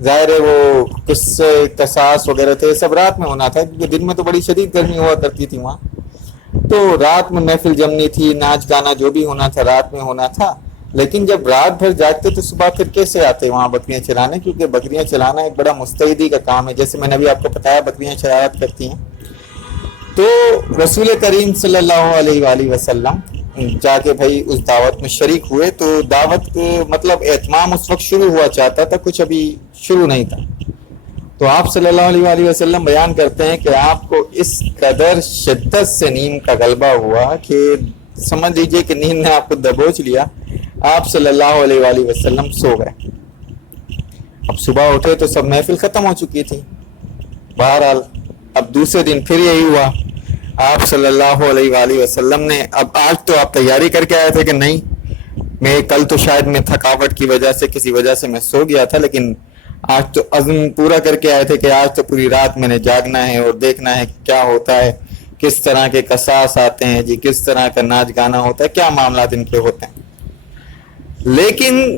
ظاہر ہے وہ قصے قصاص وغیرہ تھے سب رات میں ہونا تھا کیونکہ دن میں تو بڑی شدید گرمی ہوا کرتی تھی وہاں. تو رات میں محفل جمنی تھی ناچ گانا جو بھی ہونا تھا رات میں ہونا تھا. لیکن جب رات بھر جاگتے تو صبح پھر کیسے آتے وہاں بکریاں چرانے کیونکہ بکریاں چلانا ایک بڑا مستعدی کا کام ہے. جیسے میں نے ابھی آپ کو بتایا بکریاں شرارت کرتی ہیں. تو رسول کریم صلی اللہ علیہ وآلہ وسلم جا کے بھائی اس دعوت میں شریک ہوئے. تو دعوت مطلب اہتمام اس وقت شروع ہوا چاہتا تھا کچھ ابھی شروع نہیں تھا. تو آپ صلی اللہ علیہ وآلہ وسلم بیان کرتے ہیں کہ آپ کو اس قدر شدت سے نیند کا غلبہ ہوا کہ سمجھ لیجئے کہ نیند نے آپ کو دبوچ لیا. آپ صلی اللہ علیہ وآلہ وسلم سو گئے. اب صبح اٹھے تو سب محفل ختم ہو چکی تھی. بہرحال اب دوسرے دن پھر یہی ہوا. آپ صلی اللہ علیہ وآلہ وسلم نے اب آج تو آپ تیاری کر کے آئے تھے کہ نہیں میں کل تو شاید میں تھکاوٹ کی وجہ سے کسی وجہ سے میں سو گیا تھا لیکن آج تو عزم پورا کر کے آئے تھے کہ آج تو پوری رات میں نے جاگنا ہے اور دیکھنا ہے کیا ہوتا ہے کس طرح کے قصاص آتے ہیں جی کس طرح کا ناچ گانا ہوتا ہے کیا معاملات ان کے ہوتے ہیں. لیکن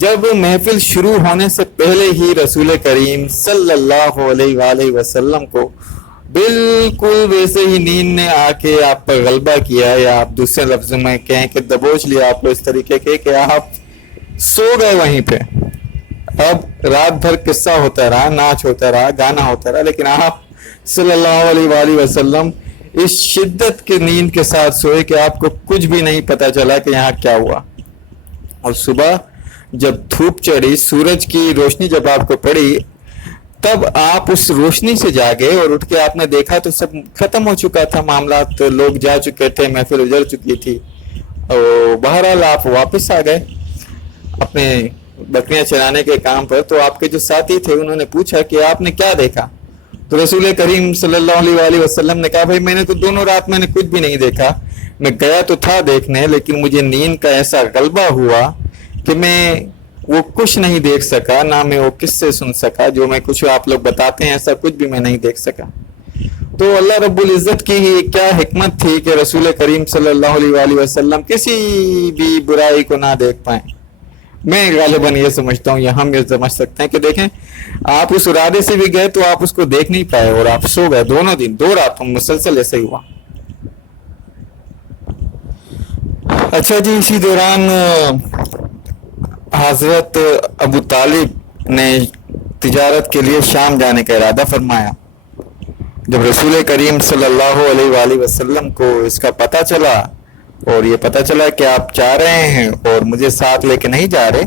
جب محفل شروع ہونے سے پہلے ہی رسول کریم صلی اللہ علیہ وآلہ وسلم کو بالکل ویسے ہی نیند نے آ کے آپ پر غلبہ کیا یا آپ دوسرے لفظوں میں کہیں کہ دبوچ لیا آپ کو اس طریقے کے کہ آپ سو گئے وہیں پہ. اب رات بھر قصہ ہوتا رہا ناچ ہوتا رہا گانا ہوتا رہا لیکن آپ صلی اللہ علیہ وآلہ وسلم اس شدت کی نیند کے ساتھ سوئے کہ آپ کو کچھ بھی نہیں پتا چلا کہ یہاں کیا ہوا. اور صبح جب دھوپ چڑھی سورج کی روشنی جب آپ کو پڑی تب آپ اس روشنی سے جاگے اور اٹھ کے آپ نے دیکھا تو سب ختم ہو چکا تھا معاملات لوگ جا چکے تھے محفل اجڑ چکی تھی. اور بہرحال آپ واپس آ گئے اپنے بکریاں چرانے کے کام پر. تو آپ کے جو ساتھی تھے انہوں نے پوچھا کہ آپ نے کیا دیکھا. تو رسول کریم صلی اللہ علیہ وآلہ وسلم نے کہا بھائی میں نے تو دونوں رات میں نے کچھ بھی نہیں دیکھا. میں گیا تو تھا دیکھنے لیکن مجھے نیند کا ایسا غلبہ ہوا کہ میں وہ کچھ نہیں دیکھ سکا نہ میں وہ کس سے سن سکا جو میں کچھ آپ لوگ بتاتے ہیں ایسا کچھ بھی میں نہیں دیکھ سکا. تو اللہ رب العزت کی کیا حکمت تھی کہ رسول کریم صلی اللہ علیہ وآلہ وسلم کسی بھی برائی کو نہ دیکھ پائیں. میں غالباً یہ سمجھتا ہوں ہم یہ سمجھ سکتے ہیں کہ دیکھیں آپ اس ارادے سے بھی گئے تو آپ اس کو دیکھ نہیں پائے اور آپ سو گئے. دونوں دن 2 رات مسلسل ایسے ہی ہوا. اچھا جی اسی دوران حضرت ابو طالب نے تجارت کے لیے شام جانے کا ارادہ فرمایا. جب رسول کریم صلی اللہ علیہ وآلہ وسلم کو اس کا پتہ چلا اور یہ پتہ چلا کہ آپ جا رہے ہیں اور مجھے ساتھ لے کے نہیں جا رہے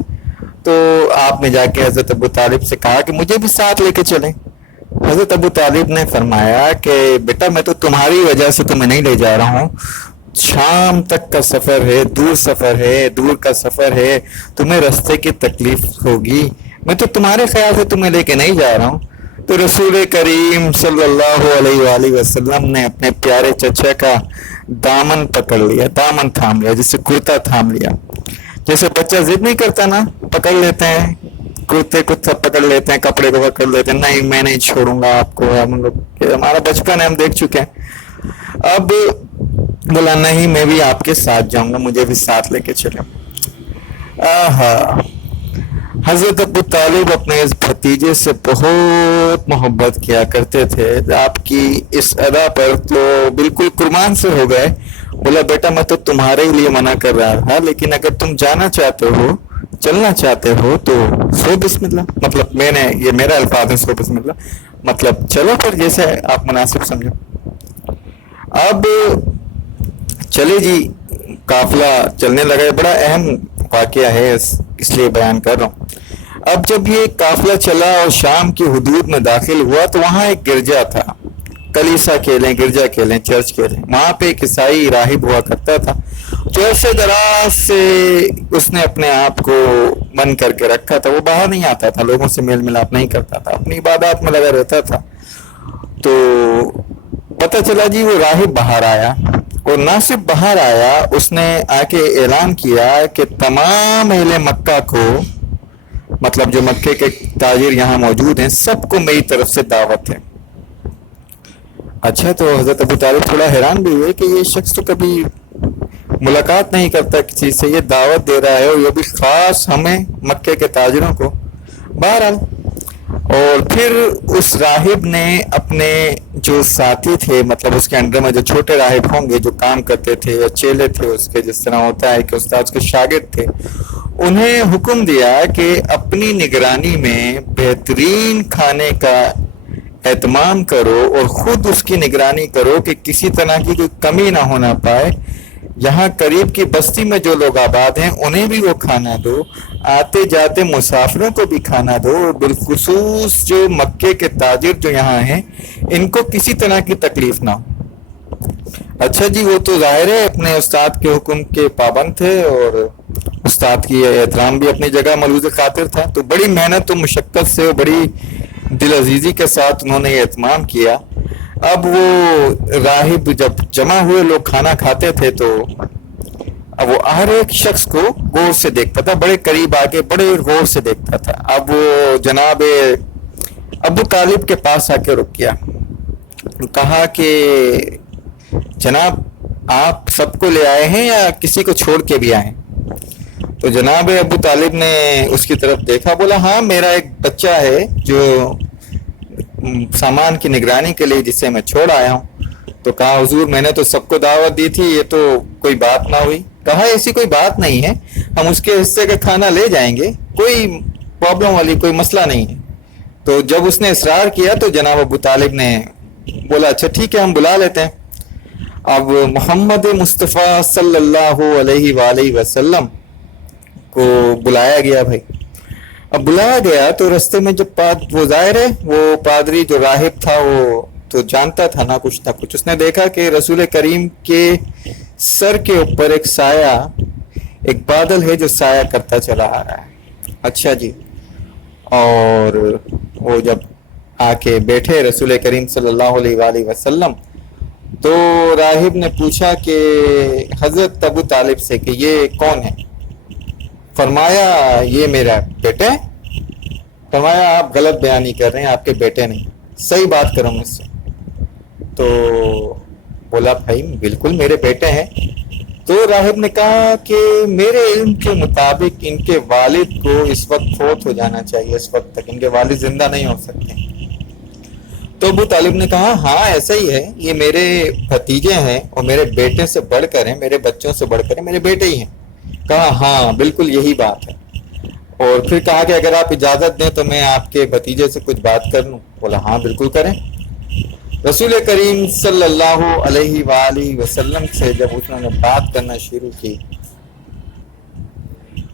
تو آپ نے جا کے حضرت ابو طالب سے کہا کہ مجھے بھی ساتھ لے کے چلیں. حضرت ابو طالب نے فرمایا کہ بیٹا میں تو تمہاری وجہ سے تمہیں نہیں لے جا رہا ہوں. شام تک کا سفر ہے دور کا سفر ہے تمہیں رستے کی تکلیف ہوگی میں تو تمہارے خیال سے تمہیں لے کے نہیں جا رہا ہوں. تو رسول کریم صلی اللہ علیہ وآلہ وسلم نے اپنے پیارے چچا کا دامن پکڑ لیا دامن تھام لیا جسے کرتا تھام لیا. جیسے بچہ ضد نہیں کرتا نا پکڑ لیتے ہیں کرتے کو سب پکڑ لیتے ہیں کپڑے کو پکڑ لیتے ہیں نہیں میں نہیں چھوڑوں گا آپ کو. ہم لوگ ہمارا بچپن ہے ہم دیکھ چکے ہیں. اب بولا نہیں میں بھی آپ کے ساتھ جاؤں گا, مجھے بھی ساتھ لے کے چلے. آہا, حضرت ابو طالب اپنے اس بھتیجے سے بہت محبت کیا کرتے تھے. آپ کی اس ادا پر تو بالکل قربان سے ہو گئے. بولا بیٹا میں تو تمہارے لیے منع کر رہا تھا, لیکن اگر تم جانا چاہتے ہو, چلنا چاہتے ہو تو سو بسم اللہ. مطلب میں نے, یہ میرا الفاظ ہے, سو بسم اللہ, مطلب چلو پھر جیسے آپ مناسب سمجھو. اب چلے جی, قافلہ چلنے لگا. بڑا اہم واقعہ ہے, اس لیے بیان کر رہا ہوں. اب جب یہ قافلہ چلا اور شام کی حدود میں داخل ہوا تو وہاں ایک گرجا تھا. کلیسا کہہ لیں, گرجا کہہ لیں, چرچ کہہ لیں. وہاں پہ ایک عیسائی راہب ہوا کرتا تھا جو عرصے دراز سے اس نے اپنے آپ کو بند کر کے رکھا تھا. وہ باہر نہیں آتا تھا, لوگوں سے میل ملاپ نہیں کرتا تھا, اپنی عبادات میں لگا رہتا تھا. تو پتہ چلا جی وہ راہب باہر آیا, اور نہ صرف باہر آیا, اس نے آ کے اعلان کیا کہ تمام اہل مکہ کو, مطلب جو مکے کے تاجر یہاں موجود ہیں, سب کو میری طرف سے دعوت ہے. اچھا, تو حضرت ابو طالب تھوڑا حیران بھی ہوئے کہ یہ شخص تو کبھی ملاقات نہیں کرتا کسی سے, یہ دعوت دے رہا ہے, اور یہ بھی خاص ہمیں مکے کے تاجروں کو. بہرحال, اور پھر اس راہب نے اپنے جو ساتھی تھے, مطلب اس کے انڈر میں جو چھوٹے راہب ہوں گے جو کام کرتے تھے یا چیلے تھے اس کے, جس طرح ہوتا ہے کہ استاد کے شاگرد تھے, انہیں حکم دیا کہ اپنی نگرانی میں بہترین کھانے کا اہتمام کرو اور خود اس کی نگرانی کرو کہ کسی طرح کی کوئی کمی نہ ہونا پائے. یہاں قریب کی بستی میں جو لوگ آباد ہیں انہیں بھی وہ کھانا دو, آتے جاتے مسافروں کو بھی کھانا دو, اور بالخصوص جو مکے کے تاجر جو یہاں ہیں ان کو کسی طرح کی تکلیف نہ ہو. اچھا جی, وہ تو ظاہر ہے اپنے استاد کے حکم کے پابند تھے, اور استاد کی احترام بھی اپنی جگہ ملحوظ خاطر تھا. تو بڑی محنت و مشقت سے, بڑی دل عزیزی کے ساتھ انہوں نے یہ اہتمام کیا. اب وہ راہب جب جمع ہوئے لوگ کھانا کھاتے تھے تو اب وہ ہر ایک شخص کو غور سے دیکھتا تھا, بڑے قریب آ کے بڑے غور سے دیکھتا تھا. اب وہ جناب ابو طالب کے پاس آ کے رک گیا, کہا کہ جناب آپ سب کو لے آئے ہیں یا کسی کو چھوڑ کے بھی آئے ہیں؟ تو جناب ابو طالب نے اس کی طرف دیکھا, بولا ہاں میرا ایک بچہ ہے جو سامان کی نگرانی کے لیے, جسے میں چھوڑ آیا ہوں. تو کہا حضور میں نے تو سب کو دعوت دی تھی, یہ تو کوئی بات نہ ہوئی. کہا ایسی کوئی بات نہیں ہے, ہم اس کے حصے کا کھانا لے جائیں گے, کوئی پرابلم والی کوئی مسئلہ نہیں ہے. تو جب اس نے اصرار کیا تو جناب ابو طالب نے بولا اچھا ٹھیک ہے ہم بلا لیتے ہیں. اب محمد مصطفیٰ صلی اللہ علیہ وآلہ وسلم کو بلایا گیا بھائی. اب بلایا گیا تو رستے میں جب وہ ظاہر ہے وہ پادری جو راہب تھا وہ تو جانتا تھا نہ کچھ, اس نے دیکھا کہ رسول کریم کے سر کے اوپر ایک سایہ, ایک بادل ہے جو سایہ کرتا چلا آ رہا ہے. اچھا جی, اور وہ جب آ کے بیٹھے رسول کریم صلی اللہ علیہ وآلہ وسلم, تو راہب نے پوچھا کہ حضرت ابو طالب سے کہ یہ کون ہے؟ فرمایا یہ میرا بیٹا ہے. فرمایا آپ غلط بیانی کر رہے ہیں, آپ کے بیٹے نہیں, صحیح بات کرو مجھ سے. تو بولا بھائی بالکل میرے بیٹے ہیں. تو راہب نے کہا کہ میرے علم کے مطابق ان کے والد کو اس وقت فوت ہو جانا چاہیے, اس وقت تک ان کے والد زندہ نہیں ہو سکتے. تو ابو طالب نے کہا ہاں ایسا ہی ہے, یہ میرے بھتیجے ہیں اور میرے بیٹے سے بڑھ کر ہیں, میرے بچوں سے بڑھ کر ہیں, میرے بیٹے ہی ہیں. کہا ہاں بالکل یہی بات ہے. اور پھر کہا کہ اگر آپ اجازت دیں تو میں آپ کے بھتیجے سے کچھ بات کر لوں. بولا ہاں بالکل کریں. رسول کریم صلی اللہ علیہ وآلہ وسلم سے جب اس نے بات کرنا شروع کی,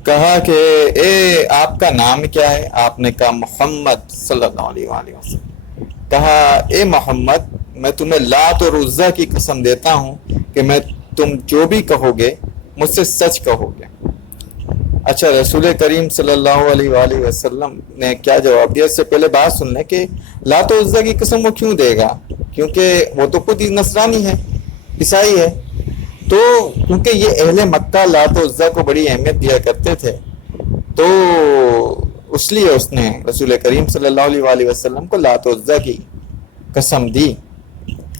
کہا کہ اے آپ کا نام کیا ہے؟ آپ نے کہا محمد صلی اللہ علیہ وآلہ وسلم. کہا اے محمد میں تمہیں لات اور عزا کی قسم دیتا ہوں کہ میں تم جو بھی کہو گے مجھ سے سچ کہو گے. اچھا, رسول کریم صلی اللہ علیہ وآلہ وسلم نے کیا جواب دیا؟ اس سے پہلے بات سن لیں کہ لات و عزا کی قسم وہ کیوں دے گا, کیونکہ وہ تو خود ہی نصرانی ہے, عیسائی ہے. تو کیونکہ یہ اہل مکہ لات و عزا کو بڑی اہمیت دیا کرتے تھے, تو اس لیے اس نے رسول کریم صلی اللہ علیہ وآلہ وسلم کو لات و عزا کی قسم دی.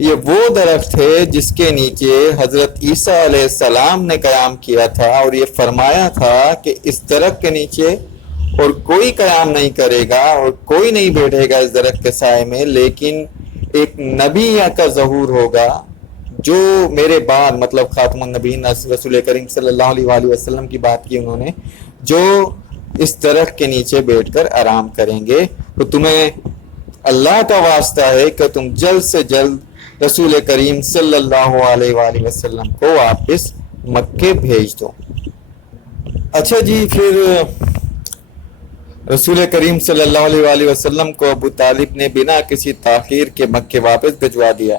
یہ وہ درخت ہے جس کے نیچے حضرت عیسیٰ علیہ السلام نے قیام کیا تھا اور یہ فرمایا تھا کہ اس درخت کے نیچے اور کوئی قیام نہیں کرے گا اور کوئی نہیں بیٹھے گا اس درخت کے سائے میں، لیکن ایک نبی کا ظہور ہوگا جو میرے بعد، مطلب خاتم النبیین رسول کریم صلی اللہ علیہ وآلہ وسلم کی بات کی انہوں نے، جو اس درخت کے نیچے بیٹھ کر آرام کریں گے۔ تو تمہیں اللہ کا واسطہ ہے کہ تم جلد سے جلد رسول کریم صلی اللہ علیہ وآلہ وسلم کو واپس مکے بھیج دو۔ اچھا جی، پھر رسول کریم صلی اللہ علیہ وآلہ وسلم کو ابو طالب نے بنا کسی تاخیر کے مکے واپس بھجوا دیا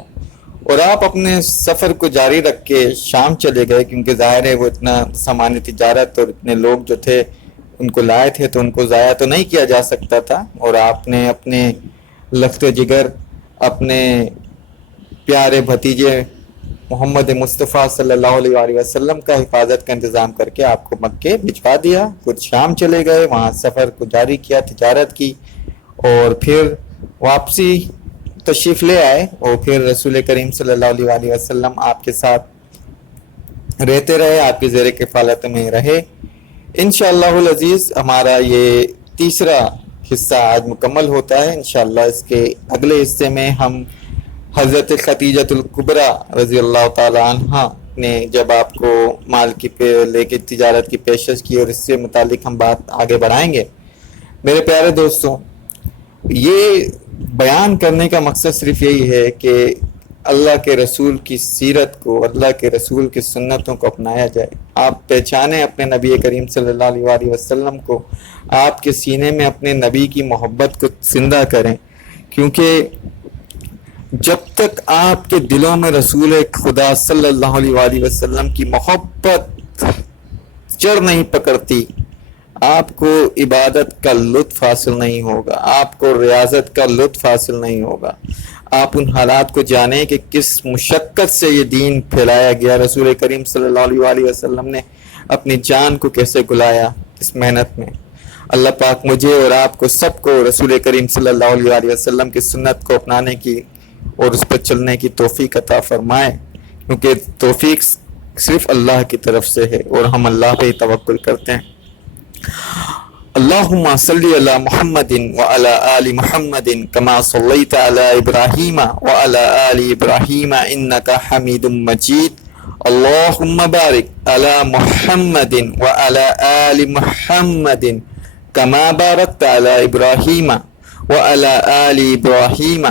اور آپ اپنے سفر کو جاری رکھ کے شام چلے گئے، کیونکہ ظاہر ہے وہ اتنا سامان تجارت اور اتنے لوگ جو تھے ان کو لائے تھے تو ان کو ضائع تو نہیں کیا جا سکتا تھا، اور آپ نے اپنے لخت جگر، اپنے پیارے بھتیجے محمد مصطفیٰ صلی اللہ علیہ وآلہ وسلم کا حفاظت کا انتظام کر کے آپ کو مکے بھجوا دیا۔ خود شام چلے گئے، وہاں سفر کو جاری کیا، تجارت کی، اور پھر واپسی تشریف لے آئے، اور پھر رسول کریم صلی اللہ علیہ وآلہ وسلم آپ کے ساتھ رہتے رہے، آپ کی زیر کفالت میں رہے۔ انشاءاللہ العزیز ہمارا یہ تیسرا حصہ آج مکمل ہوتا ہے۔ انشاءاللہ اس کے اگلے حصے میں ہم حضرت خدیجۃ الکبریٰ رضی اللہ تعالی عنہ نے جب آپ کو مال کی لے کے تجارت کی پیشکش کی، اور اس سے متعلق ہم بات آگے بڑھائیں گے۔ میرے پیارے دوستوں، یہ بیان کرنے کا مقصد صرف یہی ہے کہ اللہ کے رسول کی سیرت کو، اللہ کے رسول کی سنتوں کو اپنایا جائے۔ آپ پہچانیں اپنے نبی کریم صلی اللہ علیہ وآلہ وسلم کو، آپ کے سینے میں اپنے نبی کی محبت کو زندہ کریں، کیونکہ جب تک آپ کے دلوں میں رسول خدا صلی اللہ علیہ وآلہ وسلم کی محبت جڑ نہیں پکڑتی، آپ کو عبادت کا لطف حاصل نہیں ہوگا، آپ کو ریاضت کا لطف حاصل نہیں ہوگا۔ آپ ان حالات کو جانیں کہ کس مشقت سے یہ دین پھیلایا گیا، رسول کریم صلی اللہ علیہ وآلہ وسلم نے اپنی جان کو کیسے گلایا اس محنت میں۔ اللہ پاک مجھے اور آپ کو سب کو رسول کریم صلی اللہ علیہ وآلہ وسلم کی سنت کو اپنانے کی اور اس پر چلنے کی توفیق عطا فرمائے، کیونکہ توفیق صرف اللہ کی طرف سے ہے اور ہم اللہ پہ ہی توکل کرتے ہیں۔ اللہم صلی علی محمد وعلی آل محمد کما صلیت علی ابراہیم وعلی آل ابراہیم انکا حمید مجید۔ اللہم بارک علی محمد وعلی آل محمد کما بارکت علی ابراہیم وعلی آل ابراہیم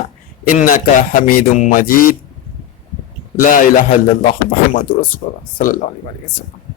انکا حمید مجید۔ لا الہ الا اللہ محمد رسول اللہ صلی اللہ علیہ وسلم۔